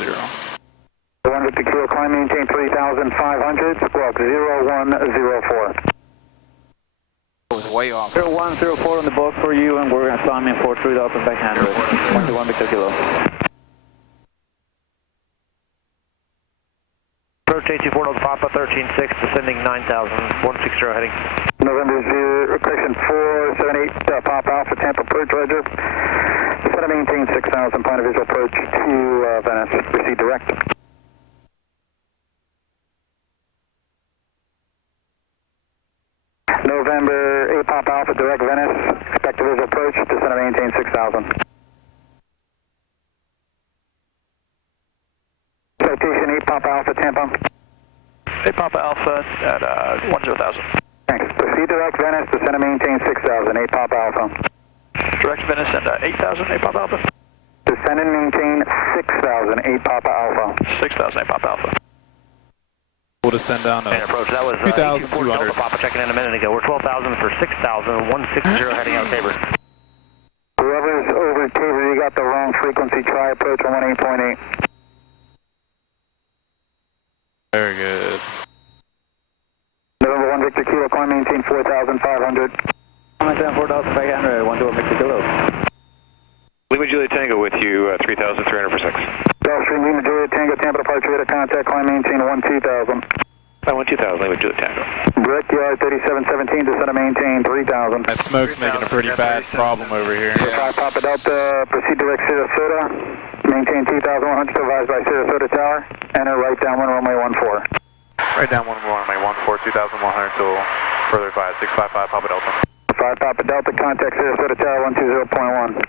Victor Kilo, climb, maintain 3,500, squawk 0104. It was way off. 0104 on the box for you, and we're going to climb in for 3,500. 1 Victor Kilo. Approach AT4 Papa 136, descending 9,000, 160 heading. November 0, correction 478, Papa Alpha, Tampa approach, Roger. Descend and maintain 6,000, plan of visual approach to Venice, proceed direct. November 8 Papa Alpha, direct Venice, expect a visual approach, descend and maintain 6,000. Citation 8 Papa Alpha, Tampa. 8 Papa Alpha at 10,000. Thanks. Proceed direct Venice, descend and maintain 6,000, 8 Papa Alpha. Direct Venice and 8,000, 8 Papa Alpha. Descend and maintain 6,000, 8 Papa Alpha. 6,000, 8 Papa Alpha. We'll descend down to approach. That was 2,200. Papa checking in a minute ago. We're 12,000 for 6,000, 160 heading out Tabor. Whoever's over Tabor, you got the wrong frequency. Try approach on 18.8. Very good. November 1 Victor Kilo, climb, maintain 4,500. Maintain 4,500, 1 Victor Kilo. Lima Juliet Tango with you, 3,300 for 6. Gulfstream Lima Juliet Tango, Tampa departure, radar contact, climb maintain 12000. Climb 2000, leave it to the Tango. Brickyard 3717, descend to maintain 3000. That smoke's making a pretty bad problem over here. 5 Papa Delta, proceed direct Sarasota, maintain 2100, advised by Sarasota Tower, enter right downwind runway 14. Right down runway 14, 2100 till further advised, 655 Papa Delta. 5 Papa Delta, contact Sarasota Tower 120.1.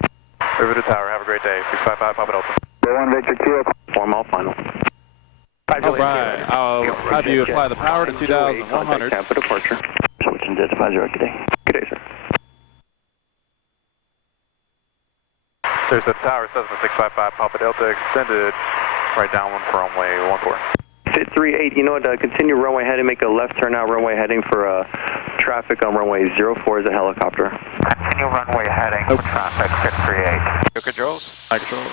River to Tower, have a great day, 655 Papa Delta. 1 Victor Kilo, 4 mile final. All right, I'll have you apply the power to 2100. Tampa departure. Switching to 50, good day. Good day, sir. Sarasota Tower, Cessna 655 Papa Delta, extended right downwind for runway 14. Fit 38, you know what, continue runway heading, make a left turn out runway heading for traffic on runway 04 is a helicopter. Continue runway heading for traffic, Fit 38. Your controls? High control.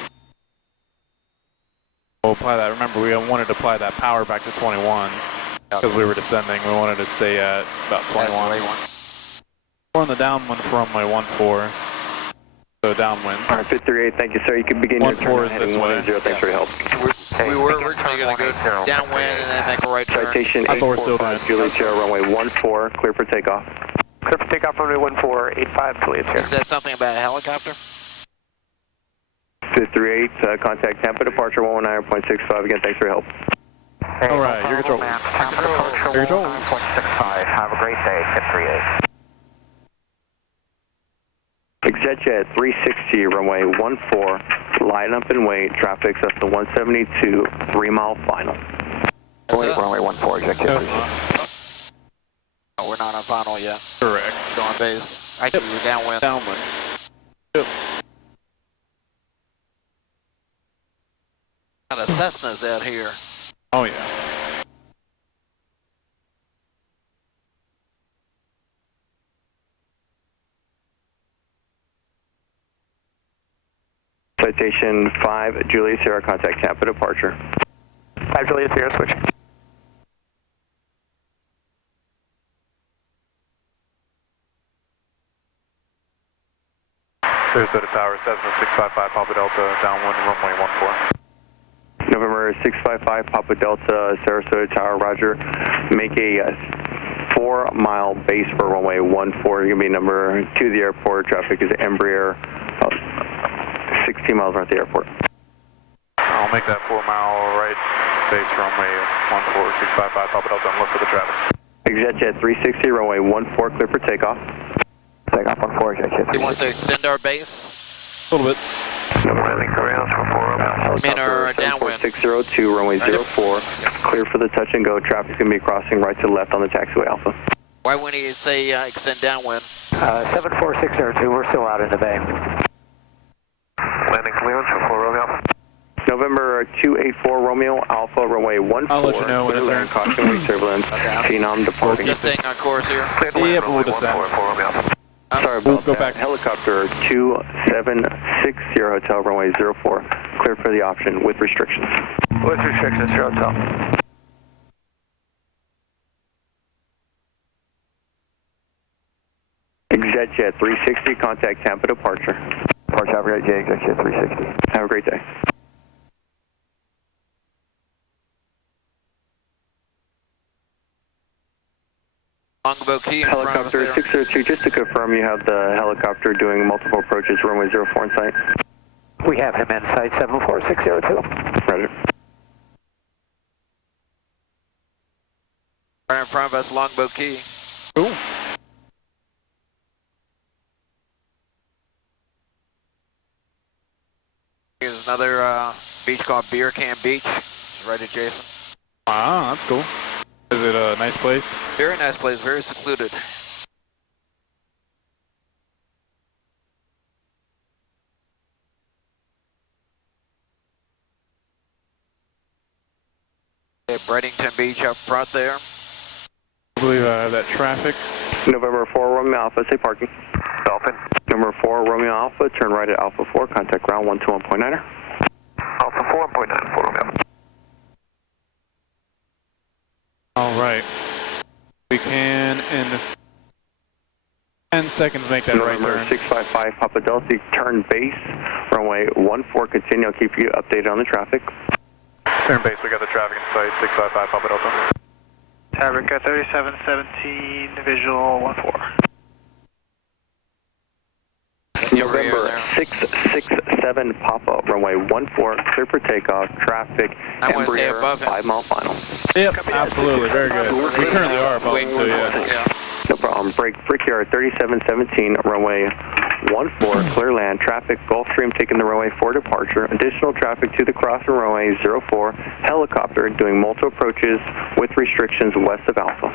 We'll apply that. Remember, we wanted to apply that power back to 21 because we were descending. We wanted to stay at about 21. We're on the downwind for runway 14. So downwind. All right, Fit 38, thank you, sir. You can begin your turn is this way. 10. Thanks for your help. We were originally going to go downwind and then make a right turn. Citation That's what we're still doing. 845 Juliet Sierra, runway 14, clear for takeoff. Clear for takeoff, runway 14, 85 Juliet Sierra. Is that something about a helicopter? Fit 38, contact Tampa departure 119.65. Again, thanks for your help. Hey, all right, your controls. Tampa departure 119.65. Have a great day, Fit 38. ExecJet 360, runway 14, line up and wait, traffic Cessna 172, 3 mile final. Runway 14, ExecJet 360. No, we're not on final yet. Correct. Still on base. I think we're downwind. Downwind. Yep. The Cessna's out here. Oh, yeah. Citation 5, Juliet Sierra, contact Tampa departure. 5 Juliet Sierra, switch. Sarasota Tower, Cessna 655 Papa Delta, downwind runway 14. November 655 Papa Delta, Sarasota Tower, roger. Make a 4 mile base for runway 14. You're going to be number 2 the airport. Traffic is Embraer, 16 miles north of the airport. I'll make that 4 mile right base runway 14, 655 Papa Delta, and look for the traffic. ExecJet 360, runway 14, clear for takeoff. Takeoff 14, ExecJet 360. You want to extend our base? A little bit. Landing clearance for 4 miles. I mean, our downwind. 602, runway 04, clear for the touch and go. Traffic's going to be crossing right to left on the taxiway Alpha. Why wouldn't you say extend downwind? 74602, we're still out in the bay. Landing clearance for 4 Romeo. November 284 Romeo Alpha, runway 14. I'll let you know when it's land caution, wait turbulence. Phenom departing. Just staying on course here. Yeah, but we'll descend. Sorry We'll about go that. back. Helicopter 2760 Hotel, runway 04, cleared for the option with restrictions. With restrictions, your hotel. ExecJet 360, contact Tampa departure. Departure, have a great day, ExecJet 360. Have a great day. Longbow Key in front of us Helicopter there. 602, just to confirm you have the helicopter doing multiple approaches, runway 04 in sight. We have him in sight, 74602. Roger. Right in front of us, Longbow Key. Cool. Here's another beach called Beer Can Beach. It's right adjacent. Wow, that's cool. Is it a nice place? Very nice place, very secluded. Bradenton Beach up front there. I believe I have that traffic. November 4 Romeo Alpha, say parking. Dolphin. Number 4 Romeo Alpha, turn right at Alpha 4, contact ground 121.9er. Alpha 4.9, 4 Romeo. All right. We can, in 10 seconds, make that right November turn. 655 Papa Delta, turn base, runway 14, continue, I'll keep you updated on the traffic. Turn base, we got the traffic in sight, 655 Papa Delta. Fabrica 3717, visual 14. November 667 Papa, runway 14, clear for takeoff, traffic, Embraer, 5 mile final. Yep, absolutely, very good. We currently are above them too, yeah. No problem. Brickyard 3717, runway 14, clear land, traffic, Gulfstream taking the runway for departure, additional traffic to the crossing runway 04, helicopter doing multiple approaches with restrictions west of Alpha.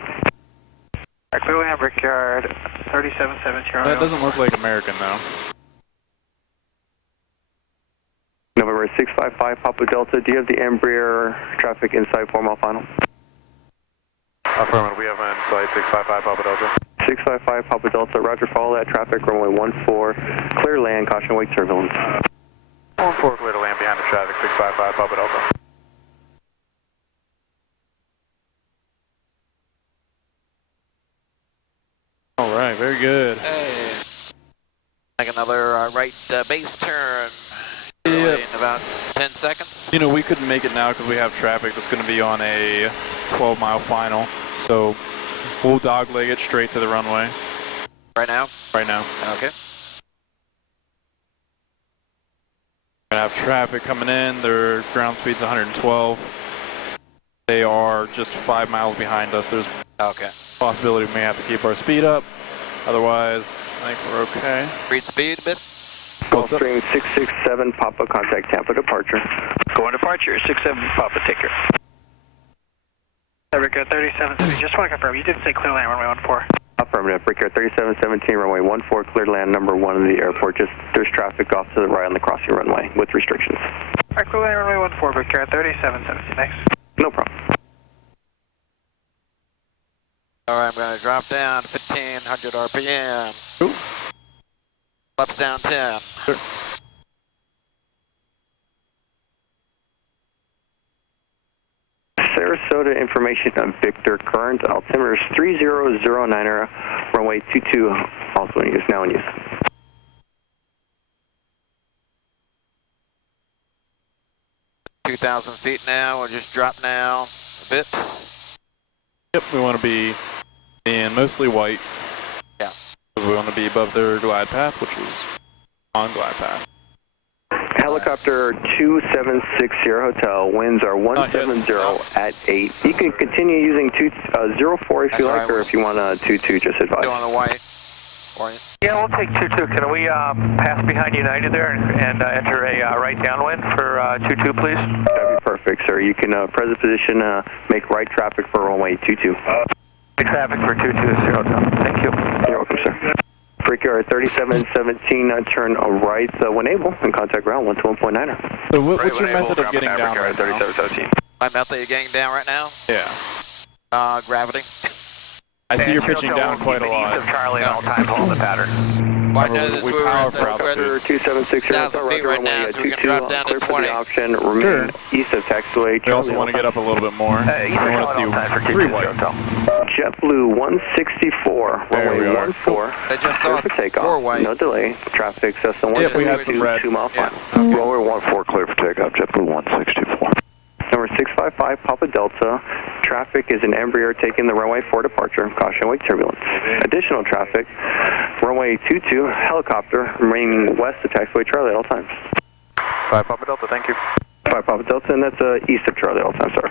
Clear land, Brickyard 3717. That doesn't look like American though. November 655 Papa Delta, do you have the Embraer traffic inside 4 mile final? Affirmative, we have an inside 655 Papa Delta. 655 Papa Delta, roger, follow that traffic, runway 14, clear land, caution wake turbulence. 14, clear to land behind the traffic, 655 Papa Delta. All right, very good. Hey. Make another right base turn. Yeah. In about 10 seconds. You know, we couldn't make it now because we have traffic that's going to be on a 12-mile final. So we'll dogleg it straight to the runway. Right now? Right now. Okay. We're going to have traffic coming in. Their ground speed's 112. They are just 5 miles behind us. There's a possibility we may have to keep our speed up. Otherwise, I think we're okay. Increase speed a bit. Gulfstream 667 Papa, contact Tampa departure. Going departure, 67 Papa, take care. Fabrica 3717, just want to confirm, you did say clear land, runway 14. Affirmative, Brickyard 3717, runway 14, clear land number 1 of the airport. Just there's traffic off to the right on the crossing runway with restrictions. Alright, clear land, runway 14, Brickyard 3717, thanks. No problem. Alright, I'm going to drop down 1500 RPM. Ooh. Ups down 10. Sure. Sarasota information on Victor, current altimeter is 3009er, runway 22, also in use, now in use. $2,000 feet now, we'll just drop now a bit. Yep, we want to be in mostly white. Yeah. Because we want to be above their glide path, which was on glide path. Helicopter 2760 Hotel, winds are 170 at 8. You can continue using 04 if you like, or if you want a 22, just advise. Go on the white. Yeah, we'll take 22. Can we pass behind United there and enter a right downwind for 22, please? That'd be perfect, sir. You can present position, make right traffic for runway 22. Traffic for 22, Hotel. Thank you. You're welcome, sir. Brickyard 3717, turn right when able, and contact ground 121.9er. So what's your method of getting down right now? My method of getting down right now? Yeah. Gravity. I see you're pitching down quite a lot. East of Charlie at all times, hold the pattern. Well, I know this we were at 2760 1,000 feet right now, so we can drop down to 20. Option, remain east of taxiway. We also want to get up a little bit more. We want to see 3 white. JetBlue 164, runway 14. They just saw for takeoff. 4 white. No delay. Traffic Cessna 162, Yep, we had some red. 2 mile final. Runway 14, clear for takeoff, JetBlue 164. Number 655 Papa Delta. Traffic is an Embraer taking the runway for departure. Caution wake turbulence. Additional traffic, runway 22, helicopter remaining west of taxiway Charlie at all times. 5 Papa Delta, thank you. 5 Papa Delta, and that's east of Charlie at all times, sir.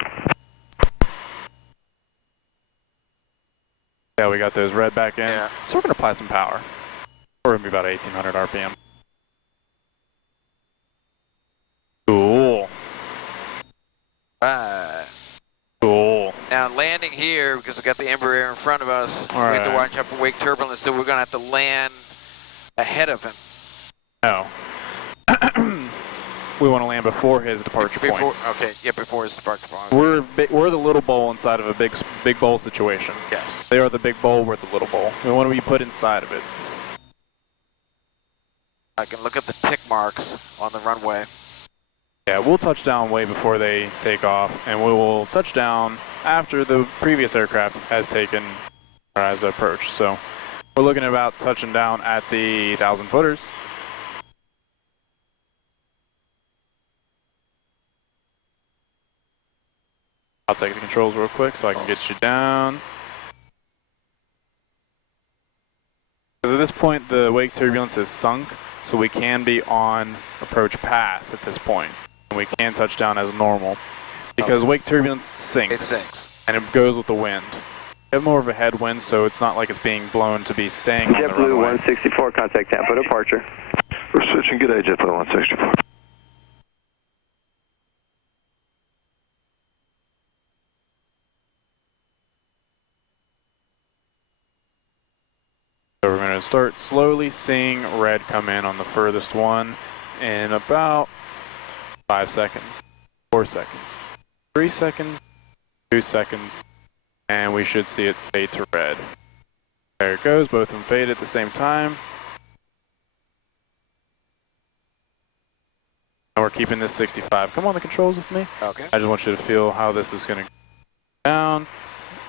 Yeah, we got those red back in. Yeah. So we're going to apply some power. We're going to be about 1800 RPM. Cool. Right. Cool. Now landing here, because we got the Embraer in front of us, we have to watch out for wake turbulence, so we're going to have to land ahead of him. No. We want to land before his departure point. Okay, yeah, before his departure point. We're the little bowl inside of a big bowl situation. Yes. They are the big bowl, we're the little bowl. We want to be put inside of it. I can look at the tick marks on the runway. Yeah, we'll touch down way before they take off, and we will touch down after the previous aircraft has taken or has approached. So we're looking at about touching down at the 1,000 footers. I'll take the controls real quick so I can get you down. Because at this point, the wake turbulence is sunk, so we can be on approach path at this point. And we can touch down as normal. Because wake turbulence sinks. It sinks. And it goes with the wind. We have more of a headwind, so it's not like it's being blown to be staying on the runway. JetBlue 164, contact Tampa departure. We're switching. Good day, JetBlue 164. So we're going to start slowly seeing red come in on the furthest one in about 5 seconds, 4 seconds, 3 seconds, 2 seconds, and we should see it fade to red. There it goes, both of them fade at the same time. And we're keeping this 65. Come on the controls with me. Okay. I just want you to feel how this is going to go down.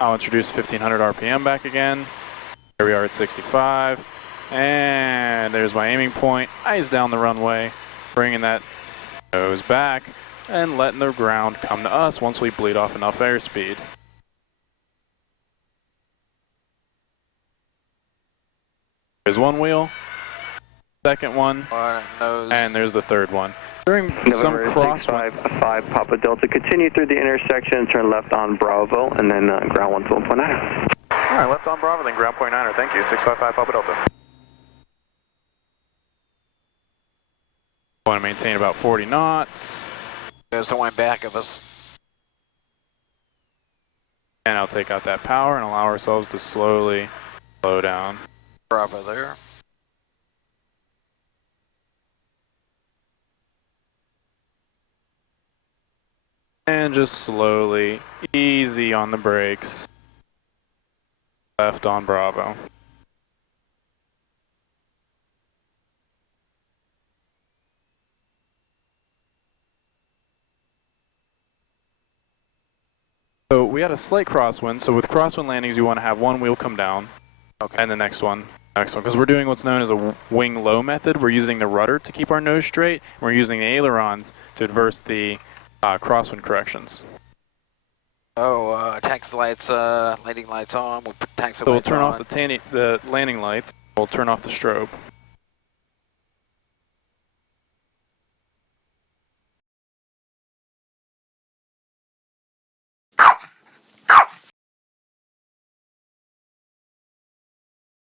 I'll introduce 1500 RPM back again. Here we are at 65. And there's my aiming point. Eyes down the runway, bringing that nose back and letting the ground come to us once we bleed off enough airspeed. There's one wheel, second one, and there's the third one. During some crosswind, 5 Papa Delta, continue through the intersection, turn left on Bravo, and then ground 1.9. All right, left on Bravo, then ground point 9er. Thank you. 655 Papa Delta. want to maintain about 40 knots. There's someone back of us. And I'll take out that power and allow ourselves to slowly slow down. Bravo there. And just slowly, easy on the brakes. Left on Bravo. So we had a slight crosswind, so with crosswind landings you want to have one wheel come down, and the next one, because we're doing what's known as a wing low method. We're using the rudder to keep our nose straight, and we're using the ailerons to adverse the crosswind corrections. Oh, taxi lights, landing lights on, we'll put taxi lights on. So we'll turn off the landing lights, we'll turn off the strobe.